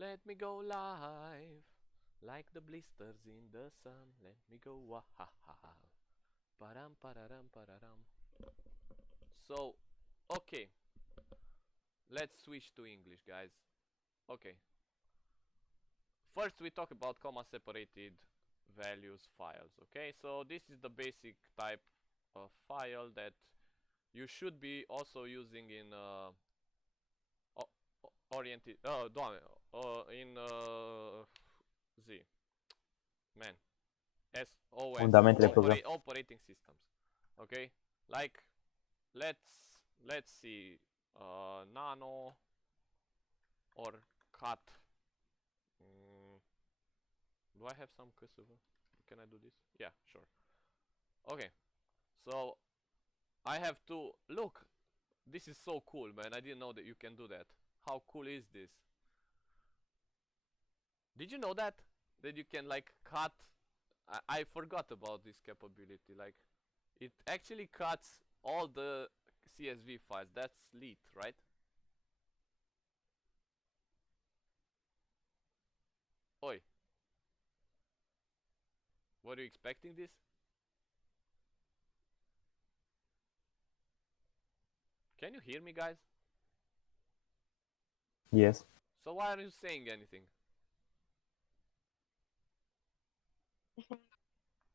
Let me go live, like the blisters in the sun. Let me go wahaha. Param pararam pararam. So, okay, let's switch to English, guys. Okay. First, we talk about comma separated values files. Okay, so this is the basic type of file that you should be also using in oriented. Oh, in Z. Man, SOS Fundamentele program. operating systems. Okay, like let's see, nano or cat. Do I have some Kosovo? Can I do this? Yeah, sure. Okay, so I have to look. This is so cool, man. I didn't know that you can do that. How cool is this? Did you know that? That you can like cut. I forgot about this capability. Like, it actually cuts all the CSV files. That's lit, right? Oi. Were you expecting this? Can you hear me, guys? Yes. So why are you saying anything?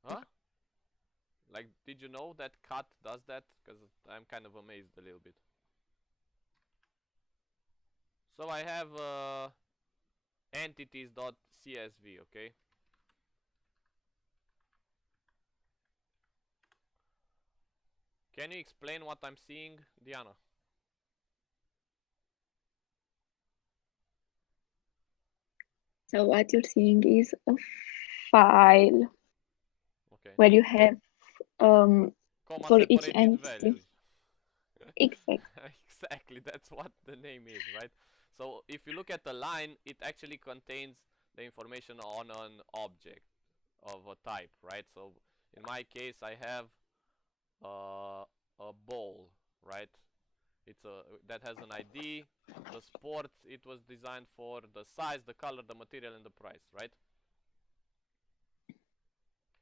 Huh? Like, did you know that cut does that? Because I'm kind of amazed a little bit. So I have entities.csv, okay? Can you explain what I'm seeing, Diana? So what you're seeing is a file where you have for each entity. Exactly. Exactly, that's what the name is, right? So if you look at the line, it actually contains the information on an object of a type, right? So in my case, I have a ball, right? It's that has an ID, the sport it was designed for, the size, the color, the material, and the price, right?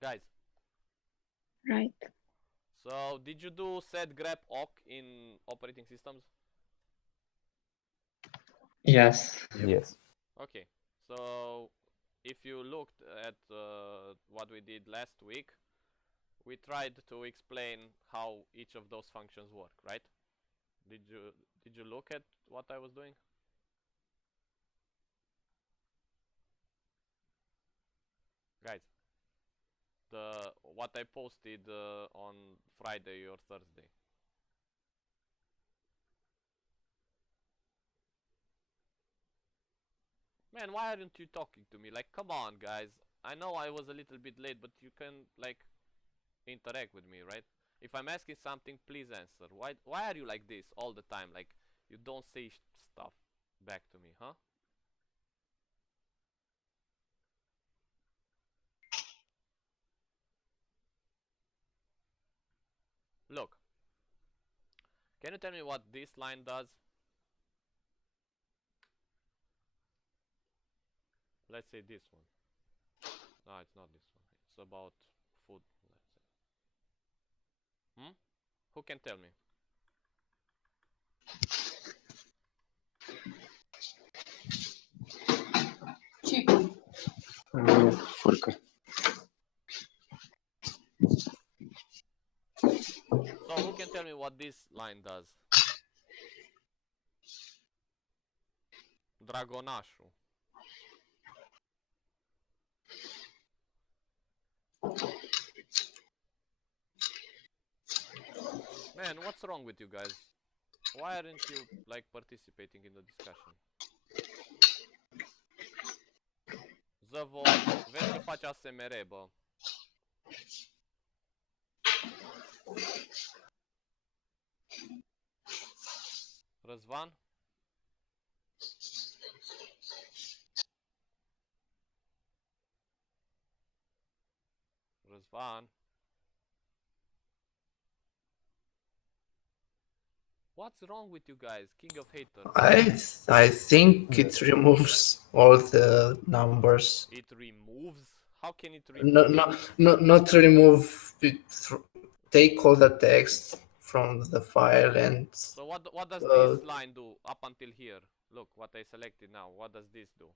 Guys. Right. So did you do set grep awk in operating systems? Yes. Yes. Okay. So if you looked at what we did last week, we tried to explain how each of those functions work, right? Did you look at what I was doing? Guys, what I posted on Friday or Thursday. Man, why aren't you talking to me? Like, come on, guys. I know I was a little bit late, but you can, like, interact with me, right? If I'm asking something, please answer. Why are you like this all the time? Like, you don't say stuff back to me, huh? Look. Can you tell me what this line does? Let's say this one. No, it's not this one. It's about food, let's say. Who can tell me? Chicken. Furcă. So who can tell me what this line does? Dragonașul. Man, what's wrong with you guys? Why aren't you, like, participating in the discussion? Zăvo, vezi că faci ASMR, bă. Răzvan? Răzvan? What's wrong with you guys? King of haters. I think it removes all the numbers. It removes? How can it remove? Not remove it. Take all the text from the file and. So what does this line do up until here? Look what I selected now. What does this do?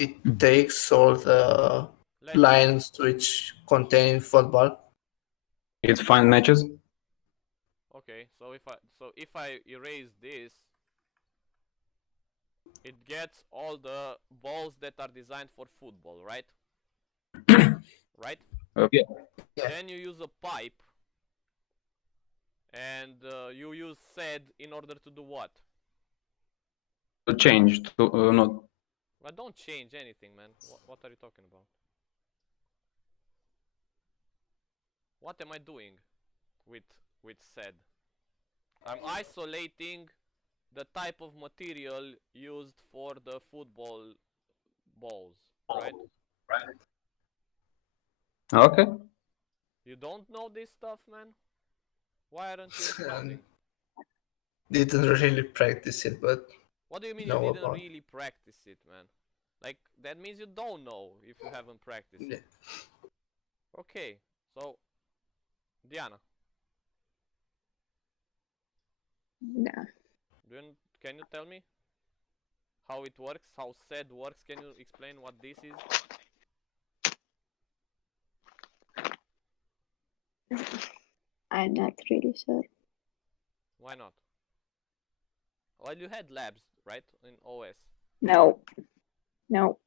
It takes all the lines which contain football. It finds matches. Okay, so if I erase this, it gets all the balls that are designed for football, right? Right? Yeah. Then you use a pipe, and you use sed in order to do what? To change to not. But don't change anything, man. What are you talking about? What am I doing with sed? I'm isolating the type of material used for the football balls, right? Okay. You don't know this stuff, man? Why aren't you responding? Didn't really practice it, but. What do you mean you didn't really practice it, man? Like, that means you don't know if you haven't practiced it. Okay, so, Diana. No. Can you tell me how it works, how sed works? Can you explain what this is? I'm not really sure. Why not? Well, you had labs, right, in OS? No. No.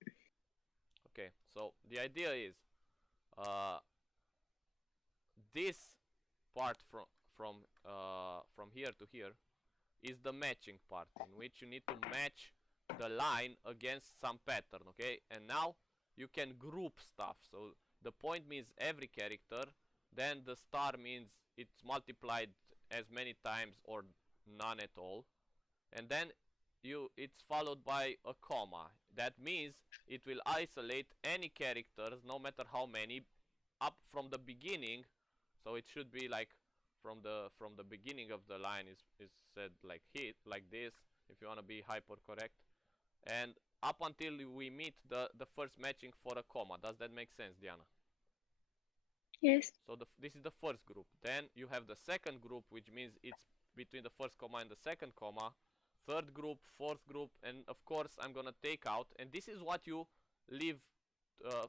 Okay, so the idea is, this part from here to here is the matching part, in which you need to match the line against some pattern, okay? And now you can group stuff. So the point means every character, then the star means it's multiplied as many times or none at all, and then it's followed by a comma. That means it will isolate any characters, no matter how many, up from the beginning. So it should be like from the beginning of the line is said like this, if you want to be hyper correct, and up until we meet the first matching for a comma. Does that make sense, Diana? Yes. So this is the first group. Then you have the second group, which means it's between the first comma and the second comma. Third group, fourth group, and of course I'm gonna take out, and this is what you leave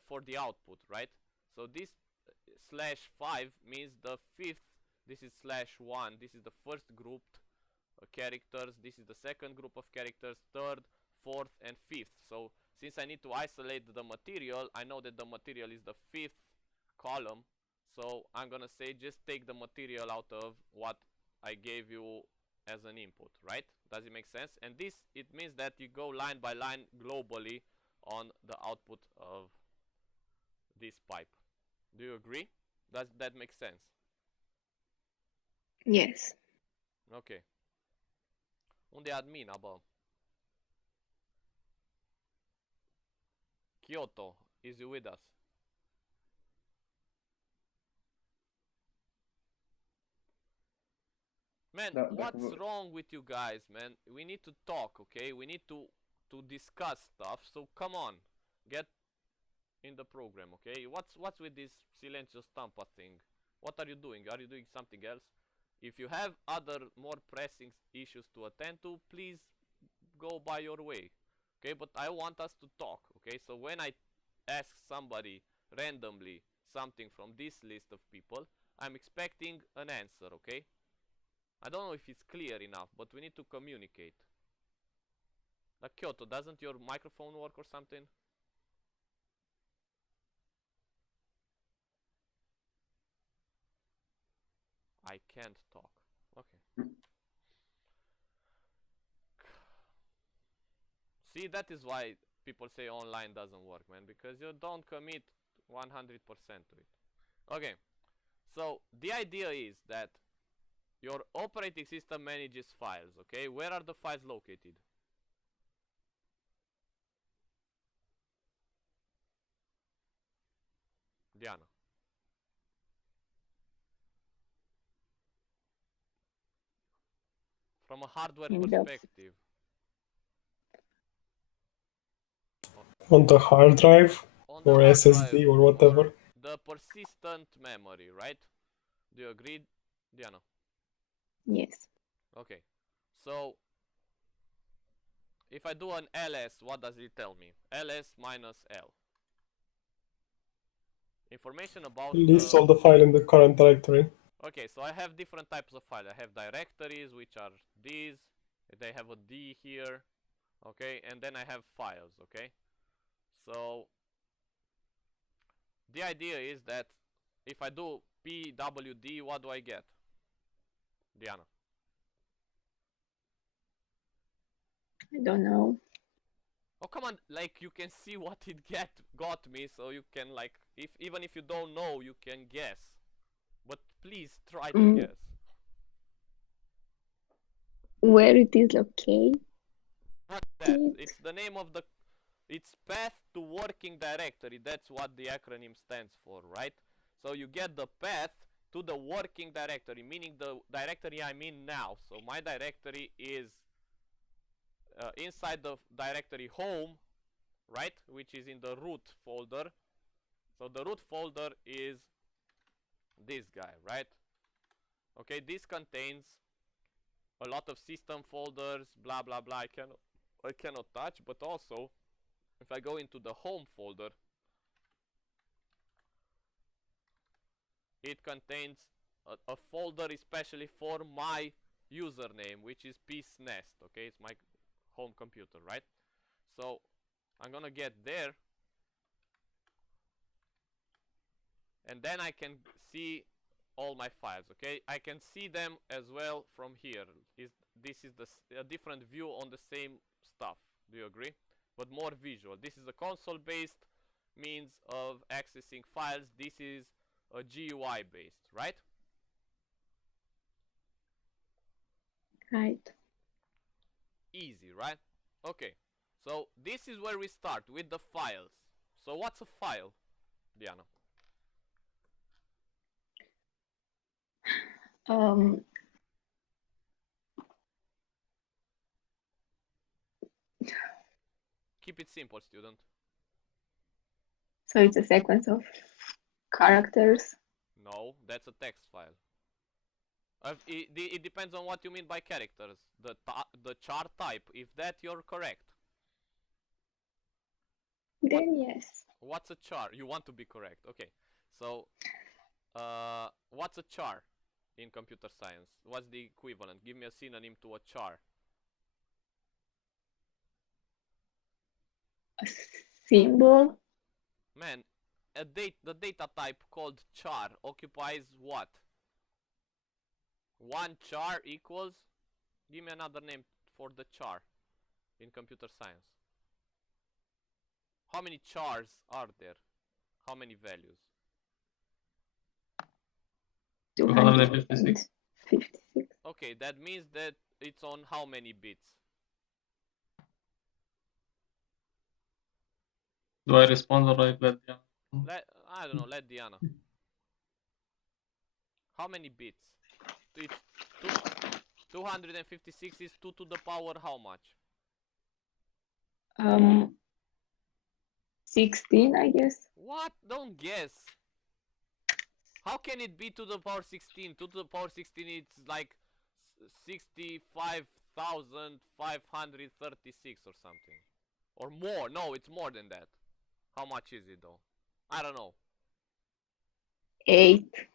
for the output, right? So this /5 means the fifth. This is /1. This is the first grouped characters. This is the second group of characters. Third, fourth, and fifth. So since I need to isolate the material, I know that the material is the fifth column. So I'm gonna say just take the material out of what I gave you as an input, right? Does it make sense? And this, it means that you go line by line globally on the output of this pipe. Do you agree? Does that make sense? Yes. Okay. Unde e admina, bă? Kyoto, is you with us? Man, what's wrong with you guys, man? We need to talk, okay? We need to discuss stuff. So come on, get in the program, okay? What's with this Silencio Stampa thing? What are you doing? Are you doing something else? If you have other more pressing issues to attend to, please go by your way, okay? But I want us to talk, okay? So when I ask somebody randomly something from this list of people, I'm expecting an answer, okay? I don't know if it's clear enough, but we need to communicate. Like Kyoto, doesn't your microphone work or something? I can't talk. Okay. See, that is why people say online doesn't work, man, because you don't commit 100% to it. Okay, so the idea is that your operating system manages files, okay? Where are the files located? Diana. From a hardware In the- perspective. On the hard drive On the or hard SSD drive or whatever. or the persistent memory, right? Do you agree, Diana? Yes. Okay. So if I do an ls, what does it tell me? ls minus l. Information about Lists all the file in the current directory. Okay, so I have different types of files. I have directories, which are these. They have a D here. Okay, and then I have files. Okay, so the idea is that if I do pwd, what do I get? Diana. I don't know. Oh come on, like you can see what it got me, so you can like even if you don't know, you can guess. But please try to guess. Where it is located? Not that. It's the name of the. It's path to working directory. That's what the acronym stands for, right? So you get the path to the working directory, meaning the directory I'm in now. So my directory is inside the directory home, right? Which is in the root folder. So the root folder is this guy, right? Okay, this contains a lot of system folders, blah blah blah. I cannot touch, but also if I go into the home folder, it contains a folder especially for my username, which is psnest. Okay, it's my home computer, right? So I'm gonna get there, and then I can see all my files. Okay, I can see them as well from here. This is a different view on the same stuff. Do you agree? But more visual. This is a console-based means of accessing files. This is a GUI-based, right? Right. Easy, right? Okay. So this is where we start with the files. So what's a file, Diana? Keep it simple, student. So it's a sequence of characters. No, that's a text file. It depends on what you mean by characters. The char type, if that you're correct. Then yes. What's a char? You want to be correct. Okay. So, what's a char in computer science? What's the equivalent? Give me a synonym to a char. A symbol. Man, the data type called char occupies what? One char equals? Give me another name for the char in computer science. How many chars are there? How many values? 256. Okay, that means that it's on how many bits? Do I respond or I let you? I don't know, let Diana. How many bits? It's 256 is 2 to the power how much? 16, I guess. What? Don't guess. How can it be 2 to the power 16? 2 to the power 16 it's like 65,536 or something. Or more. No, it's more than that. How much is it though? I don't know. 8.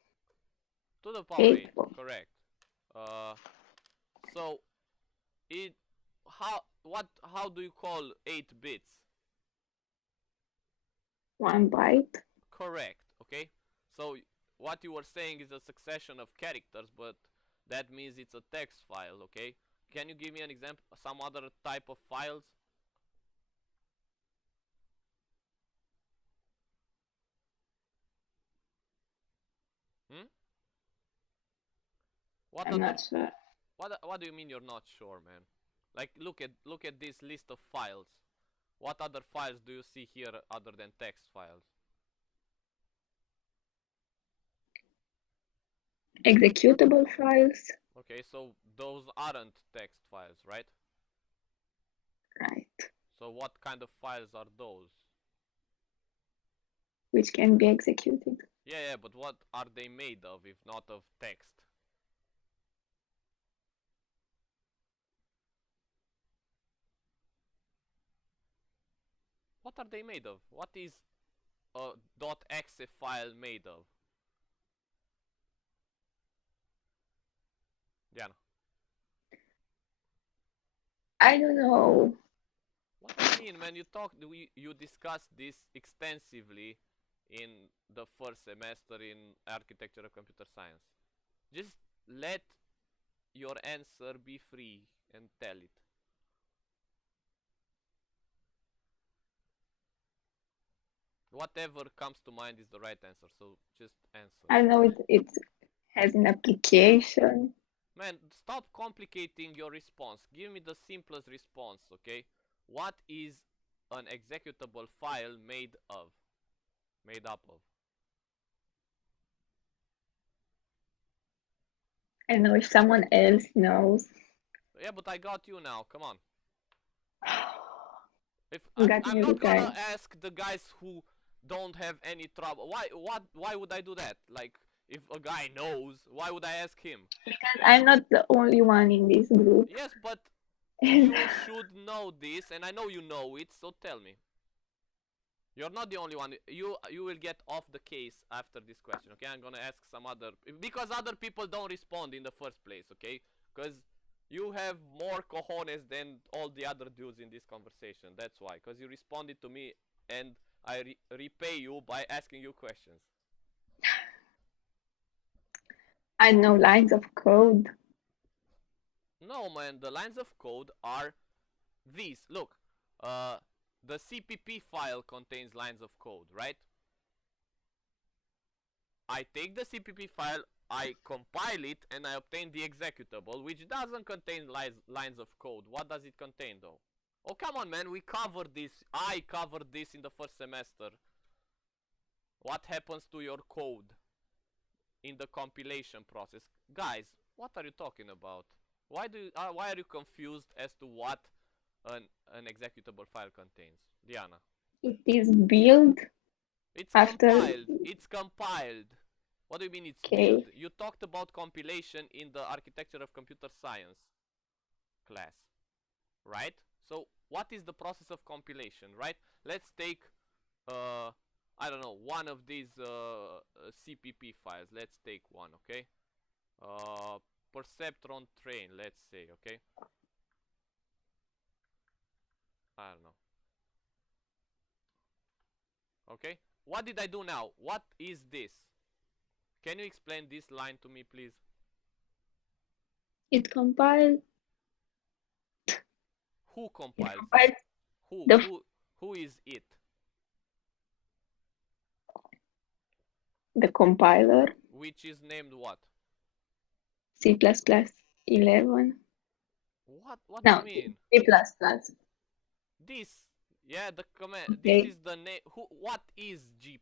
To the power 8, Eight. correct. So how do you call 8 bits? 1 byte. Correct, okay? So what you were saying is a succession of characters, but that means it's a text file, okay? Can you give me an example, some other type of files? I'm not sure. What do you mean you're not sure, man? Like look at this list of files. What other files do you see here other than text files? Executable files. Okay, so those aren't text files, right? Right. So what kind of files are those? Which can be executed. Yeah, but what are they made of if not of text? What are they made of? What is a .exe file made of? Diana. I don't know. What do you mean, man? You discussed this extensively in the first semester in Architecture of Computer Science. Just let your answer be free and tell it. Whatever comes to mind is the right answer, so just answer. I know it has an application. Man, stop complicating your response. Give me the simplest response, okay? What is an executable file made of? Made up of? I don't know if someone else knows. Yeah, but I got you now. Come on. If Got I'm me not every gonna time. ask the guys who don't have any trouble. Why would I do that? Like, if a guy knows, why would I ask him? Because I'm not the only one in this group. Yes, but And you should know this, and I know you know it, so tell me. You're not the only one. You will get off the case after this question, okay? I'm gonna ask some other... Because other people don't respond in the first place, okay? Because you have more cojones than all the other dudes in this conversation. That's why. Because you responded to me, and I repay you by asking you questions. I know lines of code. No, man. The lines of code are these. Look. The CPP file contains lines of code, right? I take the CPP file, I compile it, and I obtain the executable, which doesn't contain lines of code. What does it contain, though? Oh, come on, man. We covered this. I covered this in the first semester. What happens to your code in the compilation process? Guys, what are you talking about? Why are you confused as to what an executable file contains? Diana. It is built It's after. compiled. It's compiled. What do you mean it's Okay. built? You talked about compilation in the Architecture of Computer Science class, right? So what is the process of compilation, right? Let's take, I don't know, one of these CPP files. Let's take one, okay? Perceptron train, let's say, okay? I don't know. Okay, what did I do now? What is this? Can you explain this line to me, please? It compiled. Who compiles? compiled Who is it? the compiler. Which is named what? C++11. What No, do you mean? C++. This, yeah, the command. Okay. This is the name. What is G++?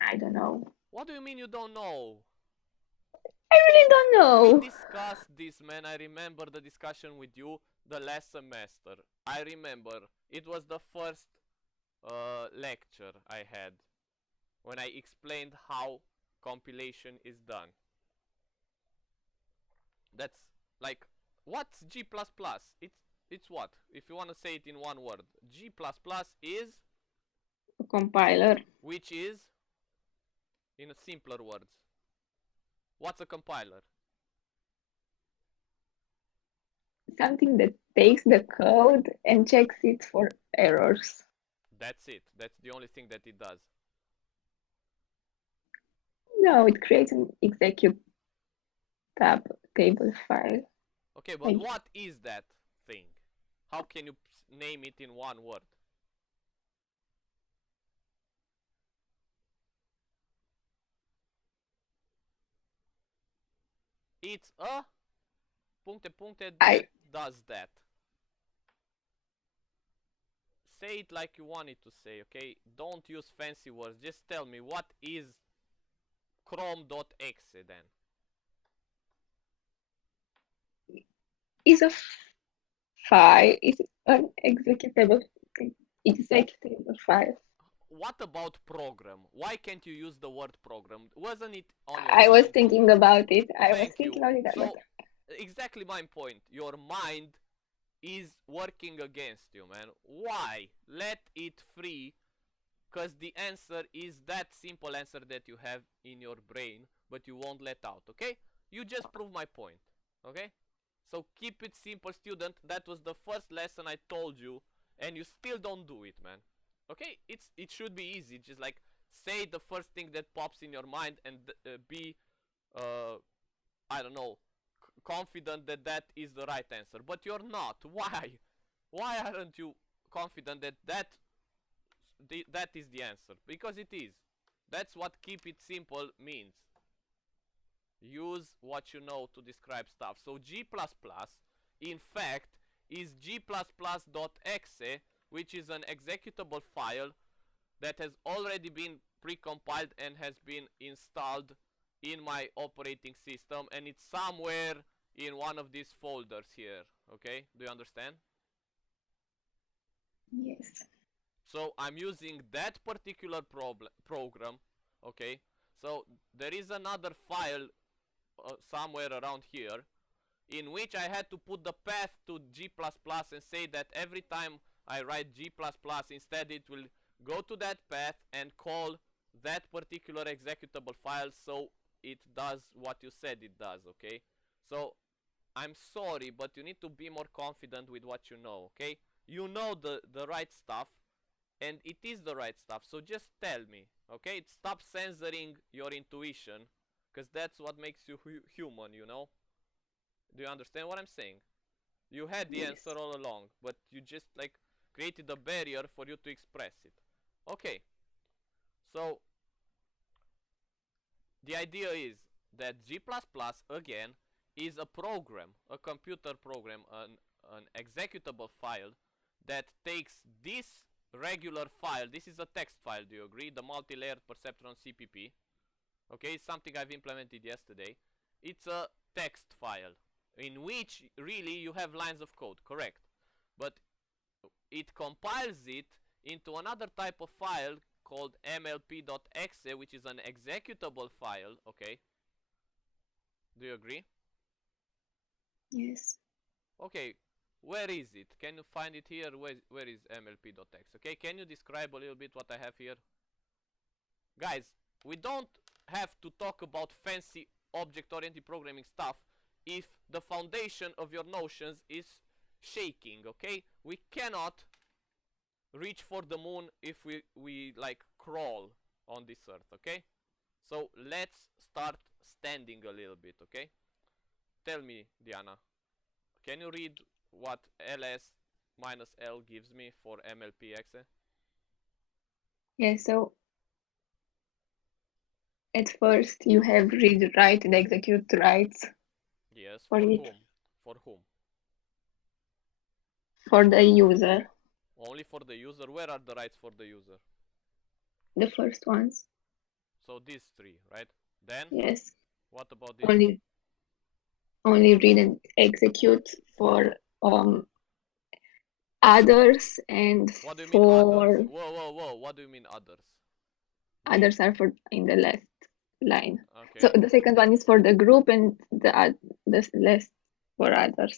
I don't know. What do you mean you don't know? I really don't We know. discussed this, man. I remember the discussion with you the last semester. I remember. It was the first lecture I had when I explained how compilation is done. That's like, what's G++? It's what? If you want to say it in one word. G++ is, A compiler. which is, in simpler words. What's a compiler? Something that takes the code and checks it for errors. That's it. That's the only thing that it does. No, it creates an executable table file. Okay, but what is that thing? How can you name it in one word? It's a puncte that does that. Say it like you want it to say, okay? Don't use fancy words. Just tell me, what is chrome.exe then? Is a file, is an executable file. What about program? Why can't you use the word program? Wasn't it on your I was mind? thinking about it. I was Thank you. thinking about it. So, exactly my point. Your mind is working against you, man. Why? Let it free, because the answer is that simple answer that you have in your brain, but you won't let out, okay? You just proved my point, okay? So keep it simple, student. That was the first lesson I told you, and you still don't do it, man. Okay? It should be easy. Just like say the first thing that pops in your mind and be, I don't know, confident that that is the right answer. But you're not. Why? Why aren't you confident that that is the answer? Because it is. That's what keep it simple means. Use what you know to describe stuff. So G++, in fact, is g++.exe, which is an executable file that has already been precompiled and has been installed in my operating system, and it's somewhere in one of these folders here. Okay, do you understand? Yes. So I'm using that particular program. Okay, so there is another file somewhere around here in which I had to put the path to G++ and say that every time I write G++, instead it will go to that path and call that particular executable file, so it does what you said it does, okay? So I'm sorry, but you need to be more confident with what you know, okay? You know the right stuff, and it is the right stuff, so just tell me, okay? Stop censoring your intuition, because that's what makes you human, you know? Do you understand what I'm saying? You had the answer all along, but you just like created a barrier for you to express it. Okay, so the idea is that G++ again is a program, a computer program, an executable file that takes this regular file. This is a text file, do you agree? The multi-layered perceptron CPP. Okay, it's something I've implemented yesterday. It's a text file in which really you have lines of code, correct? But it compiles it into another type of file called mlp.exe, which is an executable file, okay? Do you agree? Yes. Okay, where is it? Can you find it here? Where is mlp.exe? Okay, can you describe a little bit what I have here? Guys, we don't have to talk about fancy object-oriented programming stuff if the foundation of your notions is shaking, okay? We cannot reach for the moon if we like crawl on this earth, okay? So let's start standing a little bit, okay? Tell me, Diana, can you read what ls minus l gives me for mlp.exe? Yeah, so at first you have read write and execute rights Yes, for for it. whom? For whom? For the user, Only for the user? Where are the rights for the user? the first ones. So these three, right? Then, Yes. what about this? Only read and execute for others and What do you mean for others? Whoa, what do you mean others? others are for in the last line. Okay, So the second one is for the group and the last for others.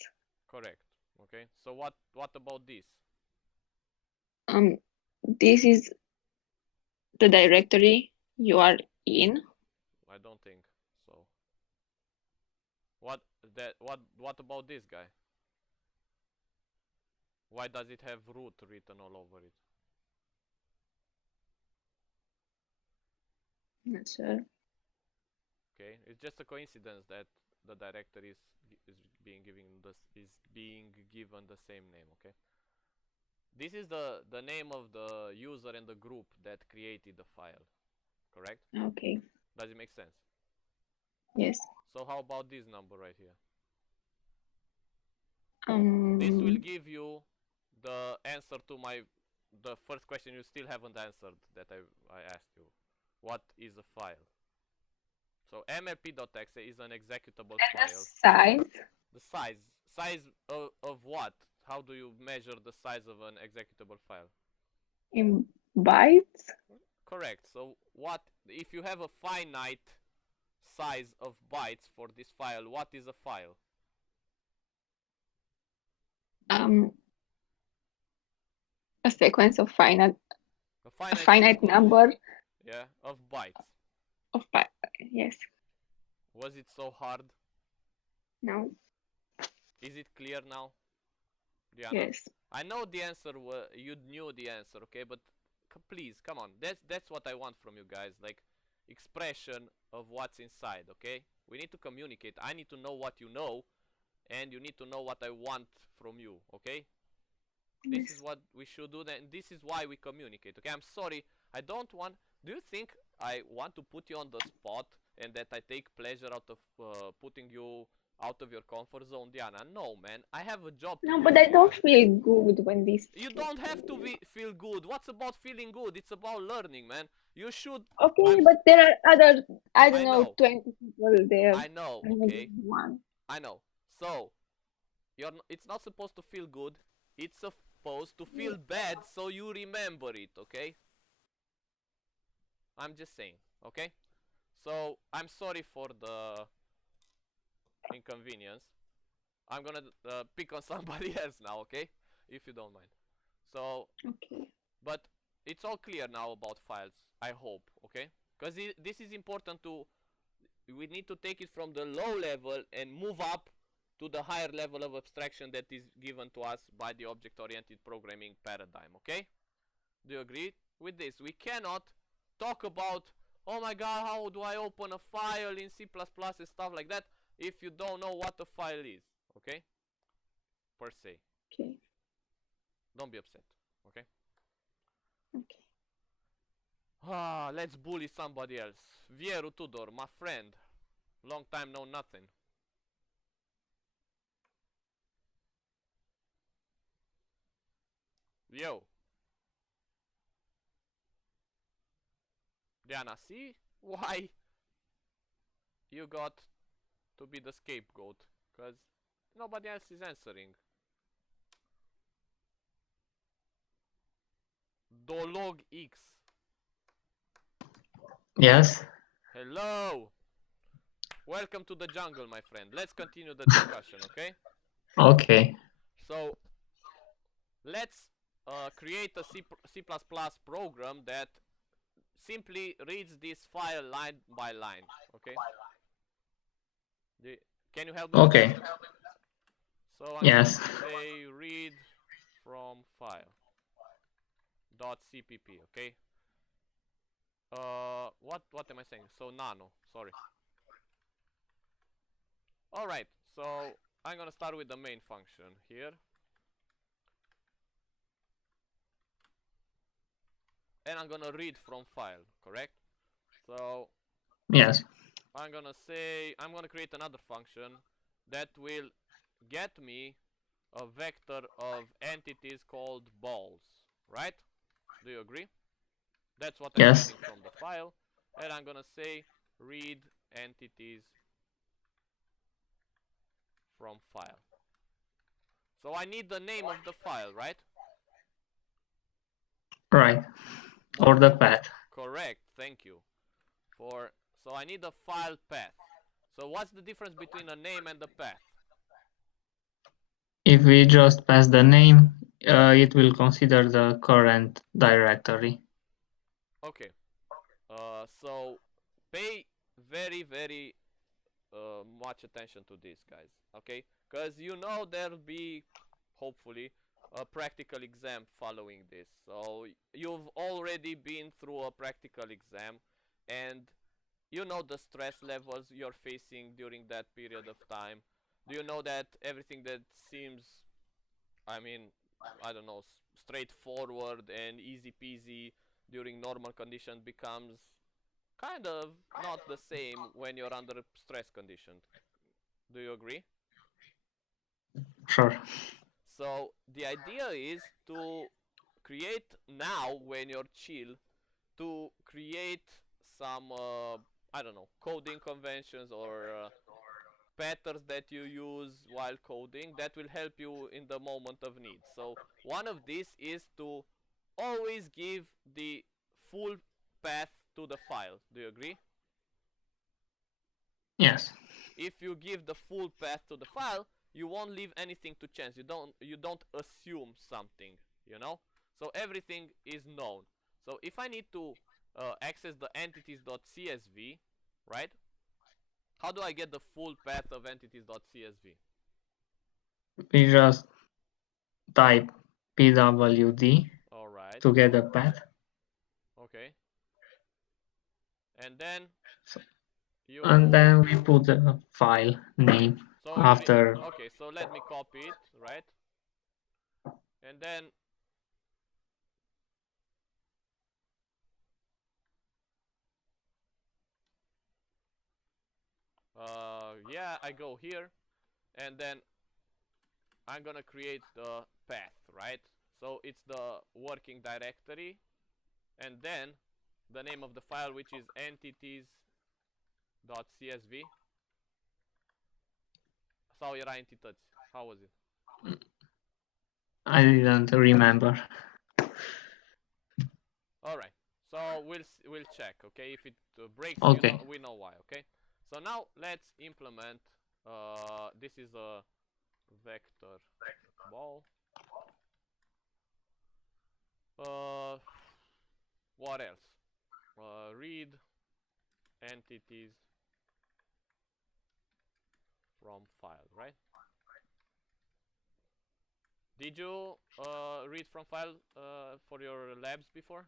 correct. Okay, so what about this? This is the directory you are in. I don't think so. What about this guy? Why does it have root written all over it? Not sure. Okay, it's just a coincidence that the directory is being given the same name, okay? This is the name of the user and the group that created the file, correct? Okay. Does it make sense? Yes. So how about this number right here? This will give you the answer to the first question you still haven't answered that I asked you. What is a file? So mlp.exe is an executable And the file. size The size of what? How do you measure the size of an executable file? in bytes. Correct. So what if you have a finite size of bytes for this file? What is a file? A sequence of finite A finite, finite sequence, number yeah, of bytes. of bytes. Yes. Was it so hard? No. Is it clear now, Diana? Yes. I know the answer. You knew the answer, okay? But please, come on. That's what I want from you guys. Like expression of what's inside, okay? We need to communicate. I need to know what you know, and you need to know what I want from you, okay? This Yes. is what we should do, and this is why we communicate, okay? I'm sorry, I don't want... Do you think I want to put you on the spot and that I take pleasure out of putting you out of your comfort zone, Diana? No, man. I have a job to No, do but I here. don't feel good when this. You don't have to feel good. What's about feeling good? It's about learning, man. You should... Okay, but there are other, I don't I know, know. 20 people there. I know, and okay? maybe one. I know. So, it's not supposed to feel good. It's supposed to feel bad so you remember it, okay? I'm just saying, okay? So, I'm sorry for the inconvenience. I'm gonna pick on somebody else now, okay? If you don't mind. So, Okay. but it's all clear now about files, I hope, okay? Because this is important to... We need to take it from the low level and move up to the higher level of abstraction that is given to us by the object-oriented programming paradigm, okay? Do you agree with this? We cannot talk about, oh my god, how do I open a file in C++ and stuff like that if you don't know what a file is, okay? Per se. Okay. Don't be upset, okay? Okay. Ah, let's bully somebody else. Vieru Tudor, my friend. Long time no nothing. Yo. Diana, see why you got to be the scapegoat? Because nobody else is answering. Dolog X. Yes. Hello. Welcome to the jungle, my friend. Let's continue the discussion, okay? Okay. So, let's create a C++ program that simply reads this file line by line, okay? Can you help me? Okay. So I'm Yes. going to say read from file .cpp, okay? What am I saying? So nano, sorry. Alright, so I'm gonna start with the main function here. And I'm gonna read from file, correct? So Yes. I'm gonna say, I'm gonna create another function that will get me a vector of entities called balls, right? Do you agree? That's what I'm Yes. getting from the file. And I'm gonna say read entities from file. So I need the name of the file, right? Right. Or the path. Correct, thank you. So I need a file path. So what's the difference between a name and a path? If we just pass the name, it will consider the current directory. Okay. So pay very, very much attention to this, guys. Okay? Because you know there'll be, hopefully, a practical exam following this. So you've already been through a practical exam, and you know the stress levels you're facing during that period of time. Do you know that everything that seems, I mean, I don't know, straightforward and easy peasy during normal conditions becomes kind of not the same when you're under stress conditions. Do you agree? Sure. So the idea is to create now, when you're chill, to create some I don't know, coding conventions or patterns that you use while coding that will help you in the moment of need. So one of these is to always give the full path to the file. Do you agree? Yes. If you give the full path to the file, you won't leave anything to chance. You don't assume something, you know? So everything is known. So if I need to access the entities.csv, right? How do I get the full path of entities.csv? We just type pwd All right. to get the path. Okay. And then So, you and then we put the file name so after. okay, so let me copy it, right? And then yeah, I go here and then I'm gonna create the path, right? So it's the working directory and then the name of the file, which is entities.csv. Sau era entități? How was it? I didn't remember. All right. So we'll check, okay? If it breaks, Okay. we know why, okay? So now let's implement. This is a vector ball. What else? Read entities from file, right? Did you read from file for your labs before?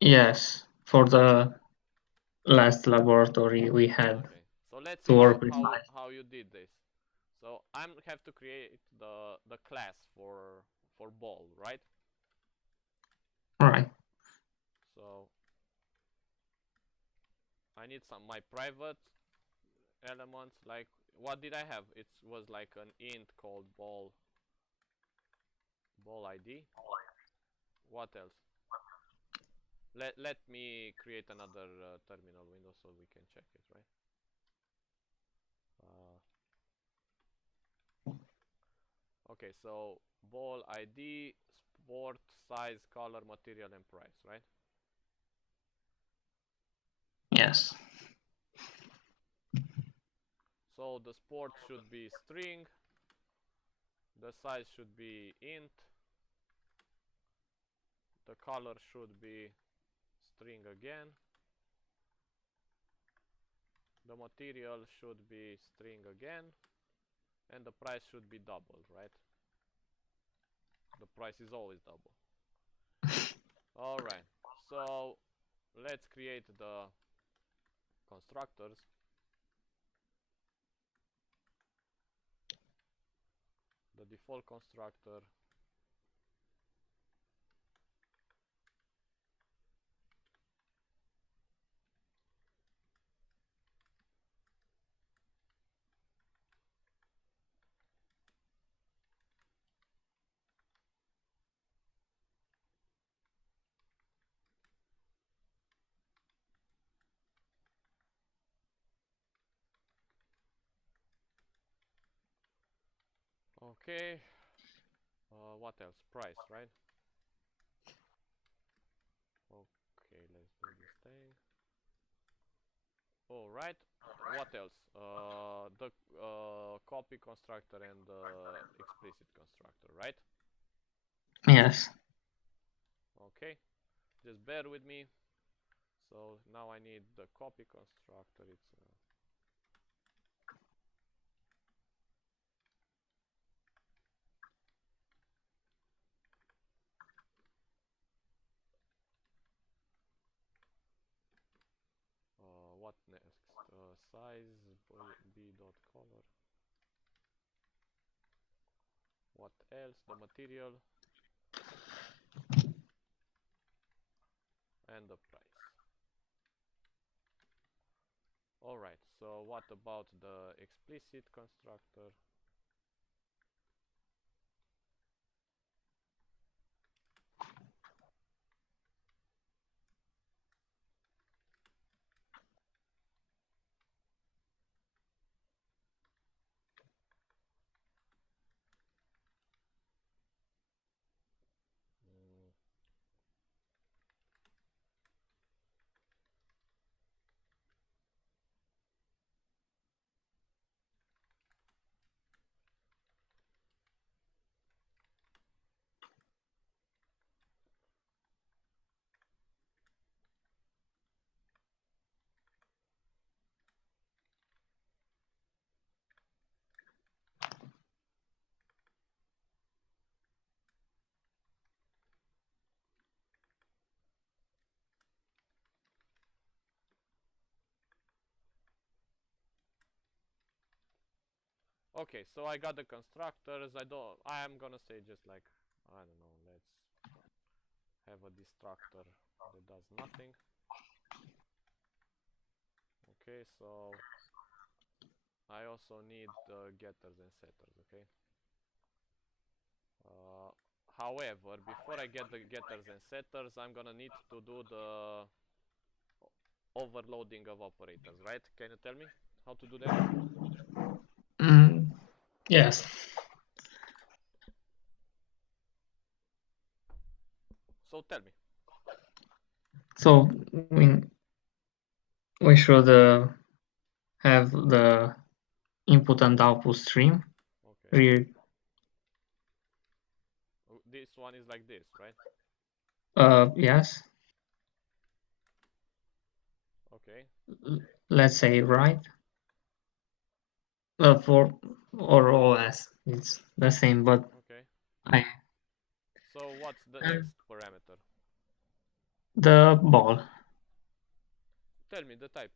Yes, for the last laboratory we had. Okay. So let's to see work with files. how you did this. So I have to create the class for ball, right? All right. So I need my private elements. Like what did I have? It was like an int called ball ID. What else? Let me create another terminal window so we can check it, right? Okay, so ball ID, sport, size, color, material, and price, right? Yes. So the sport should be string, the size should be int, the color should be string again, the material should be string again, and the price should be double, right? The price is always double. Alright, so let's create the constructors. The default constructor okay. What else? Price, right? Okay, let's do this thing. All right. What else? The copy constructor and the explicit constructor, right? Yes. Okay. Just bear with me. So now I need the copy constructor. It's what next? Size b dot color. What else? The material and the price. Alright, so what about the explicit constructor? Okay, so I got the constructors. I am gonna say just like, I don't know, let's have a destructor that does nothing. Okay, so I also need the getters and setters, okay? However, before I get the getters and setters, I'm gonna need to do the overloading of operators, right? Can you tell me how to do that? Yes. So tell me. So we should have the input and output stream. Okay. This one is like this, right? Yes. Okay. Let's say right. For or OS, it's the same, but okay. So what's the next parameter? The ball. Tell me the type.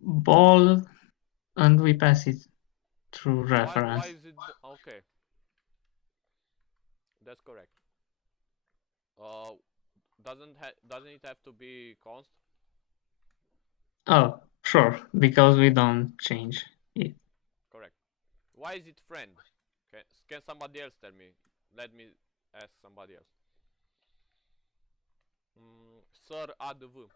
Ball, and we pass it through reference. Why is it okay? That's correct. Doesn't it have to be const? Oh, sure, because we don't change it. Correct. Why is it friend? Can somebody else tell me? Let me ask somebody else. Sir adv.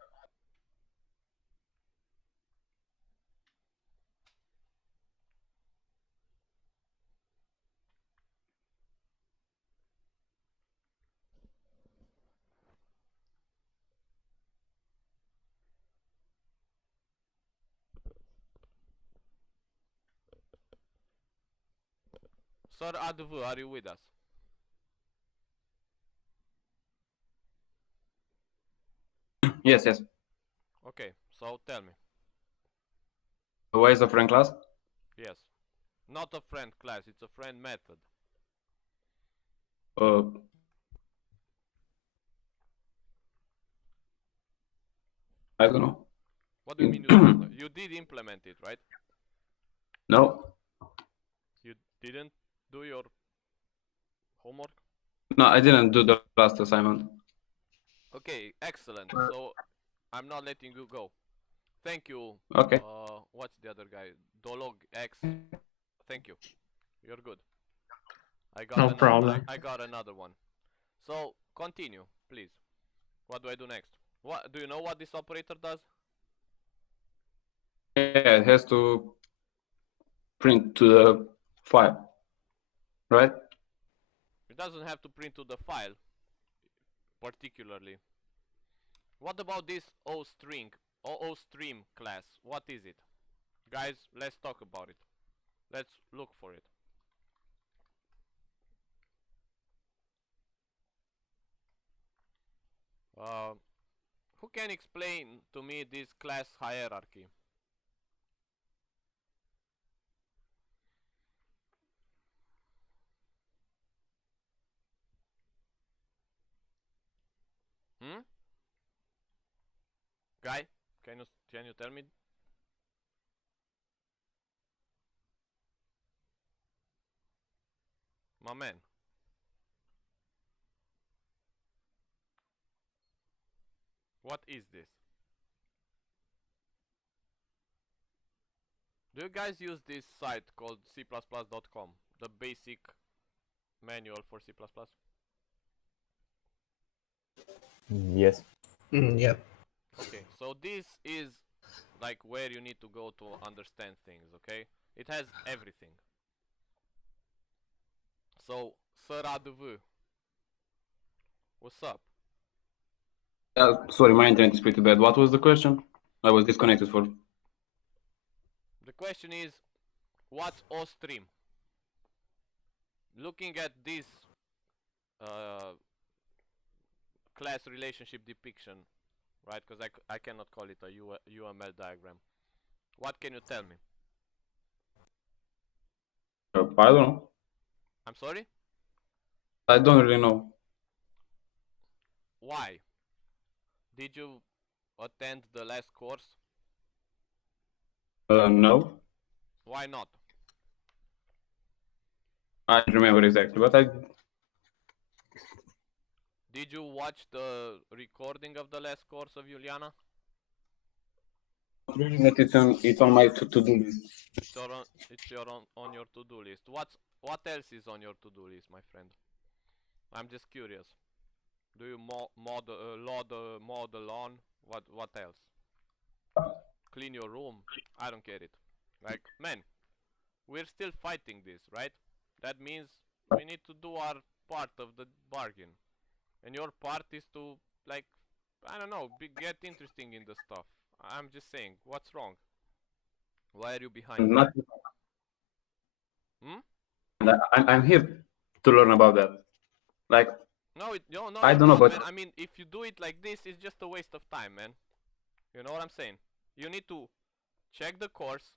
Sir adv, are you with us? Yes, yes. Okay, so tell me. Why is the friend class? Yes. Not a friend class, it's a friend method. I don't know. What do you mean you did implement it, right? No. You didn't do your homework? No, I didn't do the last assignment. Okay, excellent. So I'm not letting you go. Thank you. Okay. What's the other guy? Dolog X. Thank you. You're good. No problem. I got another one. So continue, please. What do I do next? What do you know what this operator does? Yeah, it has to print to the file, right? It doesn't have to print to the file, particularly. What about this OOStream class? What is it? Guys, let's talk about it. Let's look for it. Who can explain to me this class hierarchy? Guy, can you tell me? My man. What is this? Do you guys use this site called c++.com? The basic manual for C++? Yes. Yeah. Okay, so this is like where you need to go to understand things, okay? It has everything. So, Sir Adv, what's up? Sorry, my internet is pretty bad. What was the question? I was disconnected for. The question is, what's OStream? Looking at this class relationship depiction, right? Because I cannot call it a UML diagram. What can you tell me? I don't know. I'm sorry? I don't really know. Why? Did you attend the last course? No. Why not? I don't remember exactly, but I Did you watch the recording of the last course of Juliana? really that it's on my to-do list. It's on your to-do list. What else is on your to-do list, my friend? I'm just curious. Do you load the model on? What else? Clean your room? I don't get it. Like, man, we're still fighting this, right? That means we need to do our part of the bargain. And your part is to, like, I don't know, get interesting in the stuff. I'm just saying, what's wrong? Why are you behind? Not, Hmm? I'm here to learn about that. Like, No, I you're don't know, not, but man. I mean, if you do it like this, it's just a waste of time, man. You know what I'm saying? You need to check the course,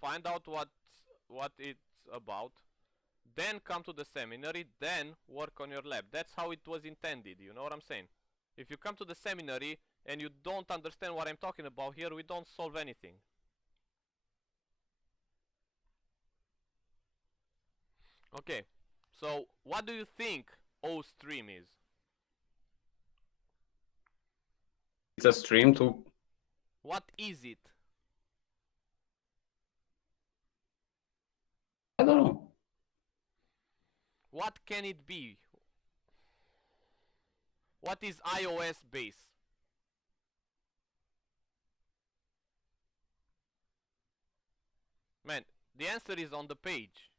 find out what it's about, then come to the seminary, then work on your lab. That's how it was intended, you know what I'm saying? If you come to the seminary and you don't understand what I'm talking about here, we don't solve anything. Okay, so what do you think O stream is? it's a stream to. What is it? I don't know. What can it be? What is iOS base? Man, the answer is on the page.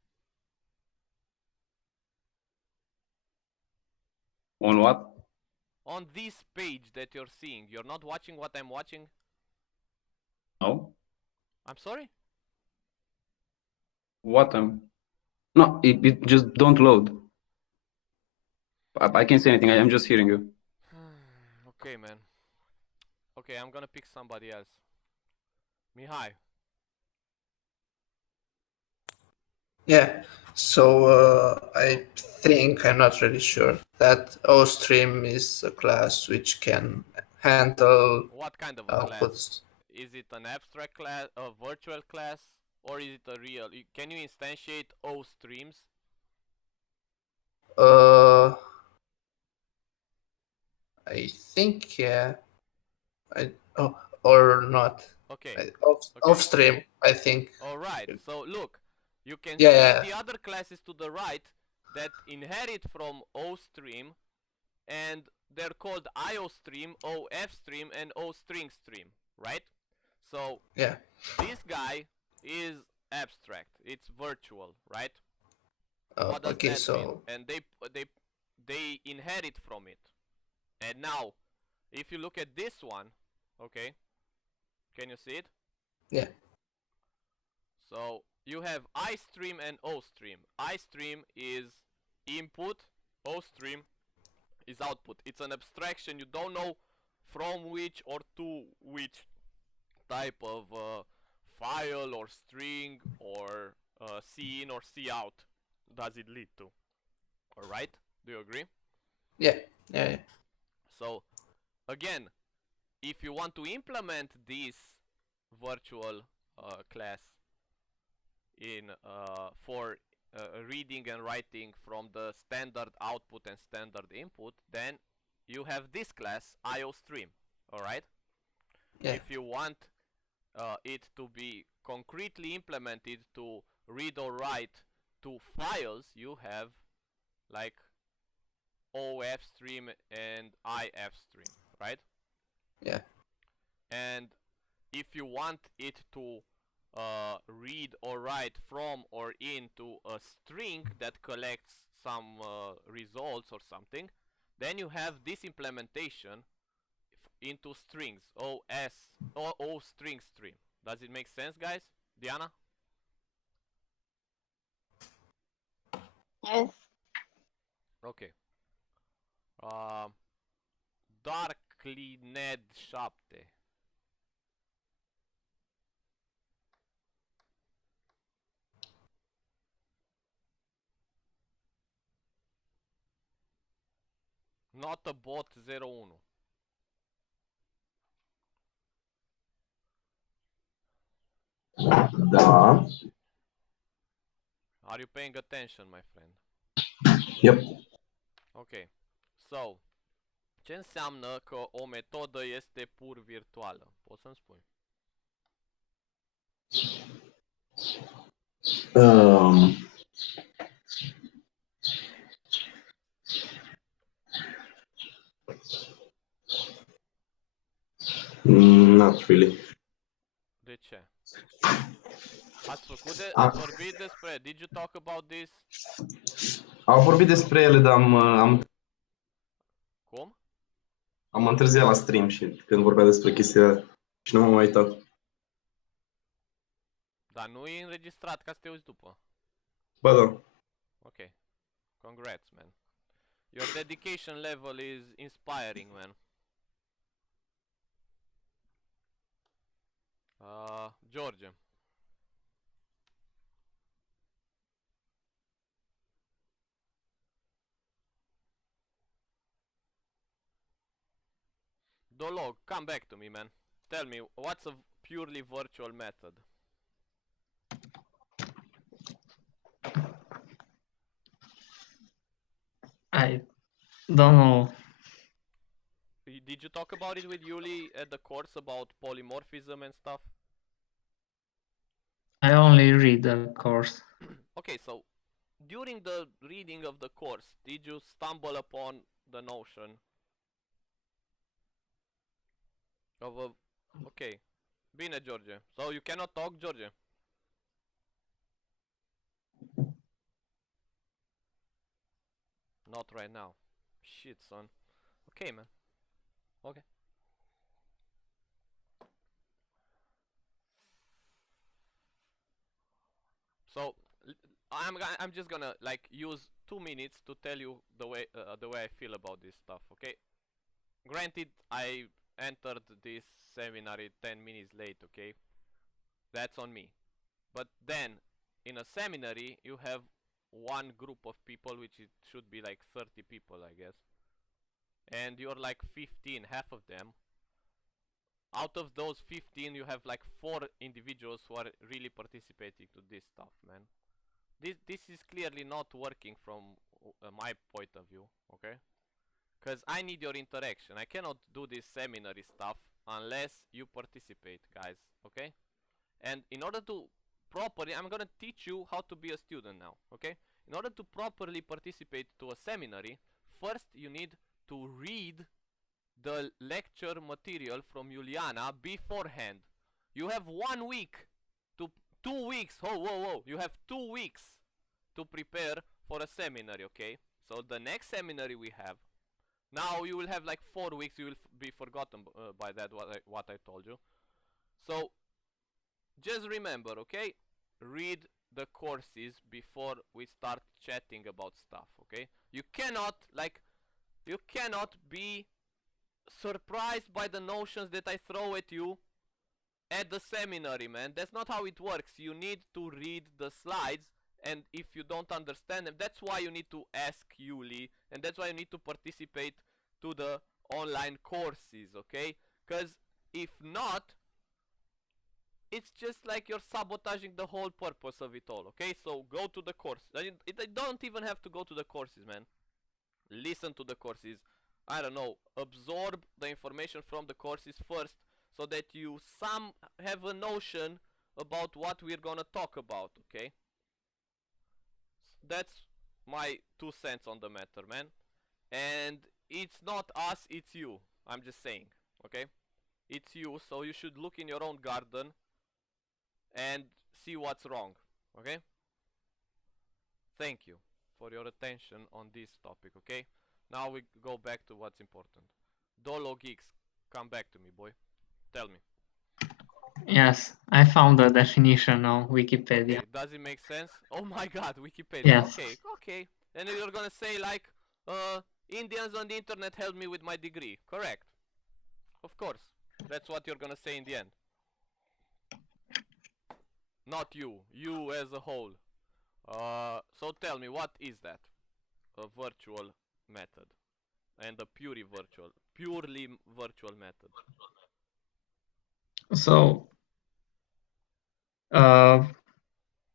On what? On this page that you're seeing. You're not watching what I'm watching? No. I'm sorry? What No, it just don't load. I can't say anything. I'm just hearing you. Okay, man. Okay, I'm gonna pick somebody else. Mihai. Yeah. So I think, I'm not really sure, that OStream is a class which can handle What kind of a class? outputs. Is it an abstract class, a virtual class, or is it a real? Can you instantiate O streams? I think, yeah. Or not. Okay. Off stream, I think. Alright, so look, you can Yeah, see yeah. the other classes to the right that inherit from OStream, and they're called IOStream, OFstream, and OStringstream, right? So Yeah. this guy is abstract, it's virtual, right? What does Okay, that so mean? And they inherit from it. And now, if you look at this one, okay, can you see it? yeah. So you have iStream and OStream. iStream is input, OStream is output. It's an abstraction. You don't know from which or to which type of file or string or C in or C out does it lead to. Alright? Do you agree? Yeah. Yeah. So again, if you want to implement this virtual class in for reading and writing from the standard output and standard input, then you have this class IOStream. Alright? Yeah. If you want it to be concretely implemented to read or write to files, you have like OFstream and IFstream, right? Yeah. And if you want it to read or write from or into a string that collects some results or something, then you have this implementation into strings, O string stream. Does it make sense, guys? Diana? Yes. Okay. Darkly Ned 7. Not a bot 01. Da. Are you paying attention, my friend? Yep. Ok. So, ce înseamnă că o metodă este pur virtuală? Poți să-mi spui? Not really. De ce? Ați Ah. vorbit despre... Did you talk about this? Am vorbit despre ele, dar Cum? am întârziat la stream și când vorbea despre chestia și nu m-am mai uitat. Dar nu e înregistrat ca să te uiți după. Ba da. Ok. Congrats, man. Your dedication level is inspiring, man. George. Dolog, come back to me, man. Tell me, what's a purely virtual method? I don't know. Did you talk about it with Yuli at the course about polymorphism and stuff? I only read the course. Okay, so during the reading of the course, did you stumble upon the notion of a... Okay, bine, George. So you cannot talk, George? Not right now. Shit, son. Okay, man. Okay. So I'm just gonna like use 2 minutes to tell you the way I feel about this stuff. Okay. Granted, I entered this seminary 10 minutes late. Okay. That's on me. But then, in a seminary, you have one group of people, which it should be like 30 people, I guess. And you're like 15, half of them. Out of those 15, you have like 4 individuals who are really participating to this stuff, man. This is clearly not working from my point of view, okay? Because I need your interaction. I cannot do this seminary stuff unless you participate, guys, okay? And in order to properly, I'm gonna teach you how to be a student now, okay? In order to properly participate to a seminary, first you need to read the lecture material from Juliana beforehand. You have 1 week to 2 weeks. Whoa. You have 2 weeks to prepare for a seminary, okay? So the next seminary we have, now you will have like 4 weeks. You will be forgotten by that what I told you. So just remember, okay? Read the courses before we start chatting about stuff, okay? You cannot be surprised by the notions that I throw at you at the seminary, man. That's not how it works. You need to read the slides, and if you don't understand them, that's why you need to ask Yuli, and that's why you need to participate to the online courses, okay? Because if not, it's just like you're sabotaging the whole purpose of it all, okay? So go to the course. I don't even have to go to the courses, man. Listen to the courses. I don't know, absorb the information from the courses first, so that you have a notion about what we're gonna talk about, okay? That's my 2 cents on the matter, man. And it's not us, it's you. I'm just saying, okay? It's you, so you should look in your own garden and see what's wrong, okay? Thank you for your attention on this topic, okay? Now we go back to what's important. Dolog X, come back to me, boy. Tell me. Yes, I found the definition on Wikipedia. Okay, does it make sense? Oh my god, Wikipedia. Yes. Okay. And you're gonna say like, Indians on the internet helped me with my degree. Correct. Of course. That's what you're gonna say in the end. Not you. You as a whole. So tell me, what is that? A virtual method. And a purely virtual method. So,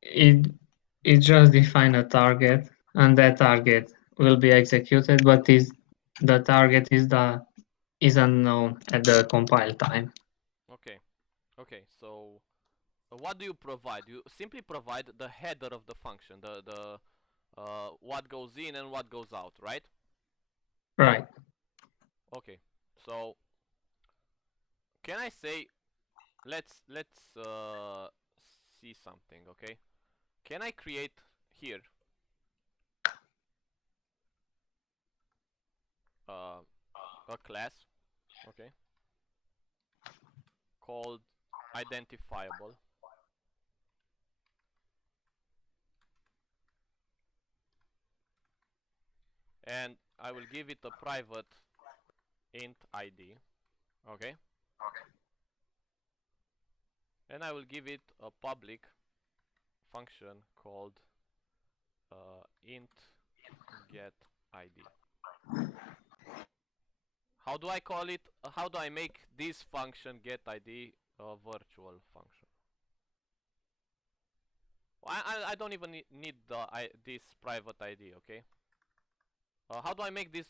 it it just define a target, and that target will be executed, but the target is unknown at the compile time. Okay. Okay. So what do you provide? You simply provide the header of the function, the what goes in and what goes out, right? Right. Okay. So can I say let's see something, okay? Can I create here a class, okay, called identifiable, and I will give it a private int ID, okay, and I will give it a public function called int get ID. How do I call it? How do I make this function get ID a virtual function? Well, I don't even need this private ID, okay? How do I make this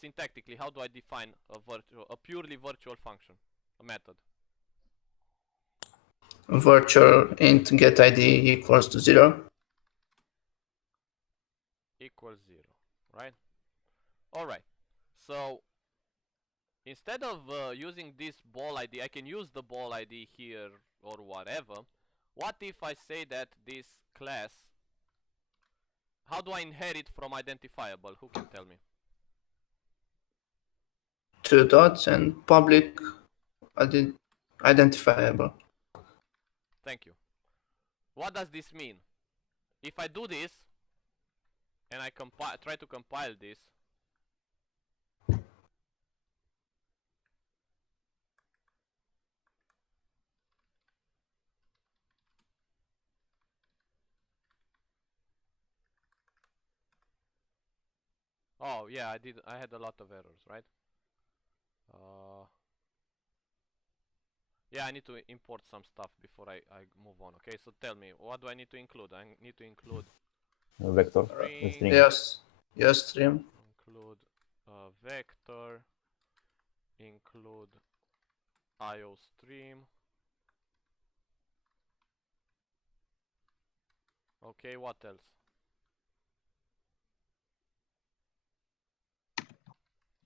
syntactically? How do I define a purely virtual function, a method? Virtual int get ID equals to 0. Equals 0, right? All right. So instead of using this ball ID, I can use the ball ID here or whatever. What if I say that this class, how do I inherit from identifiable? Who can tell me? 2 dots and public identifiable. Thank you. What does this mean? If I do this and I try to compile this, oh yeah, I had a lot of errors, right? Yeah, I need to import some stuff before I move on. Okay, so tell me, what do I need to include? I need to include Vector string. string. Yes, stream. Include vector. Include IO stream. Okay, what else?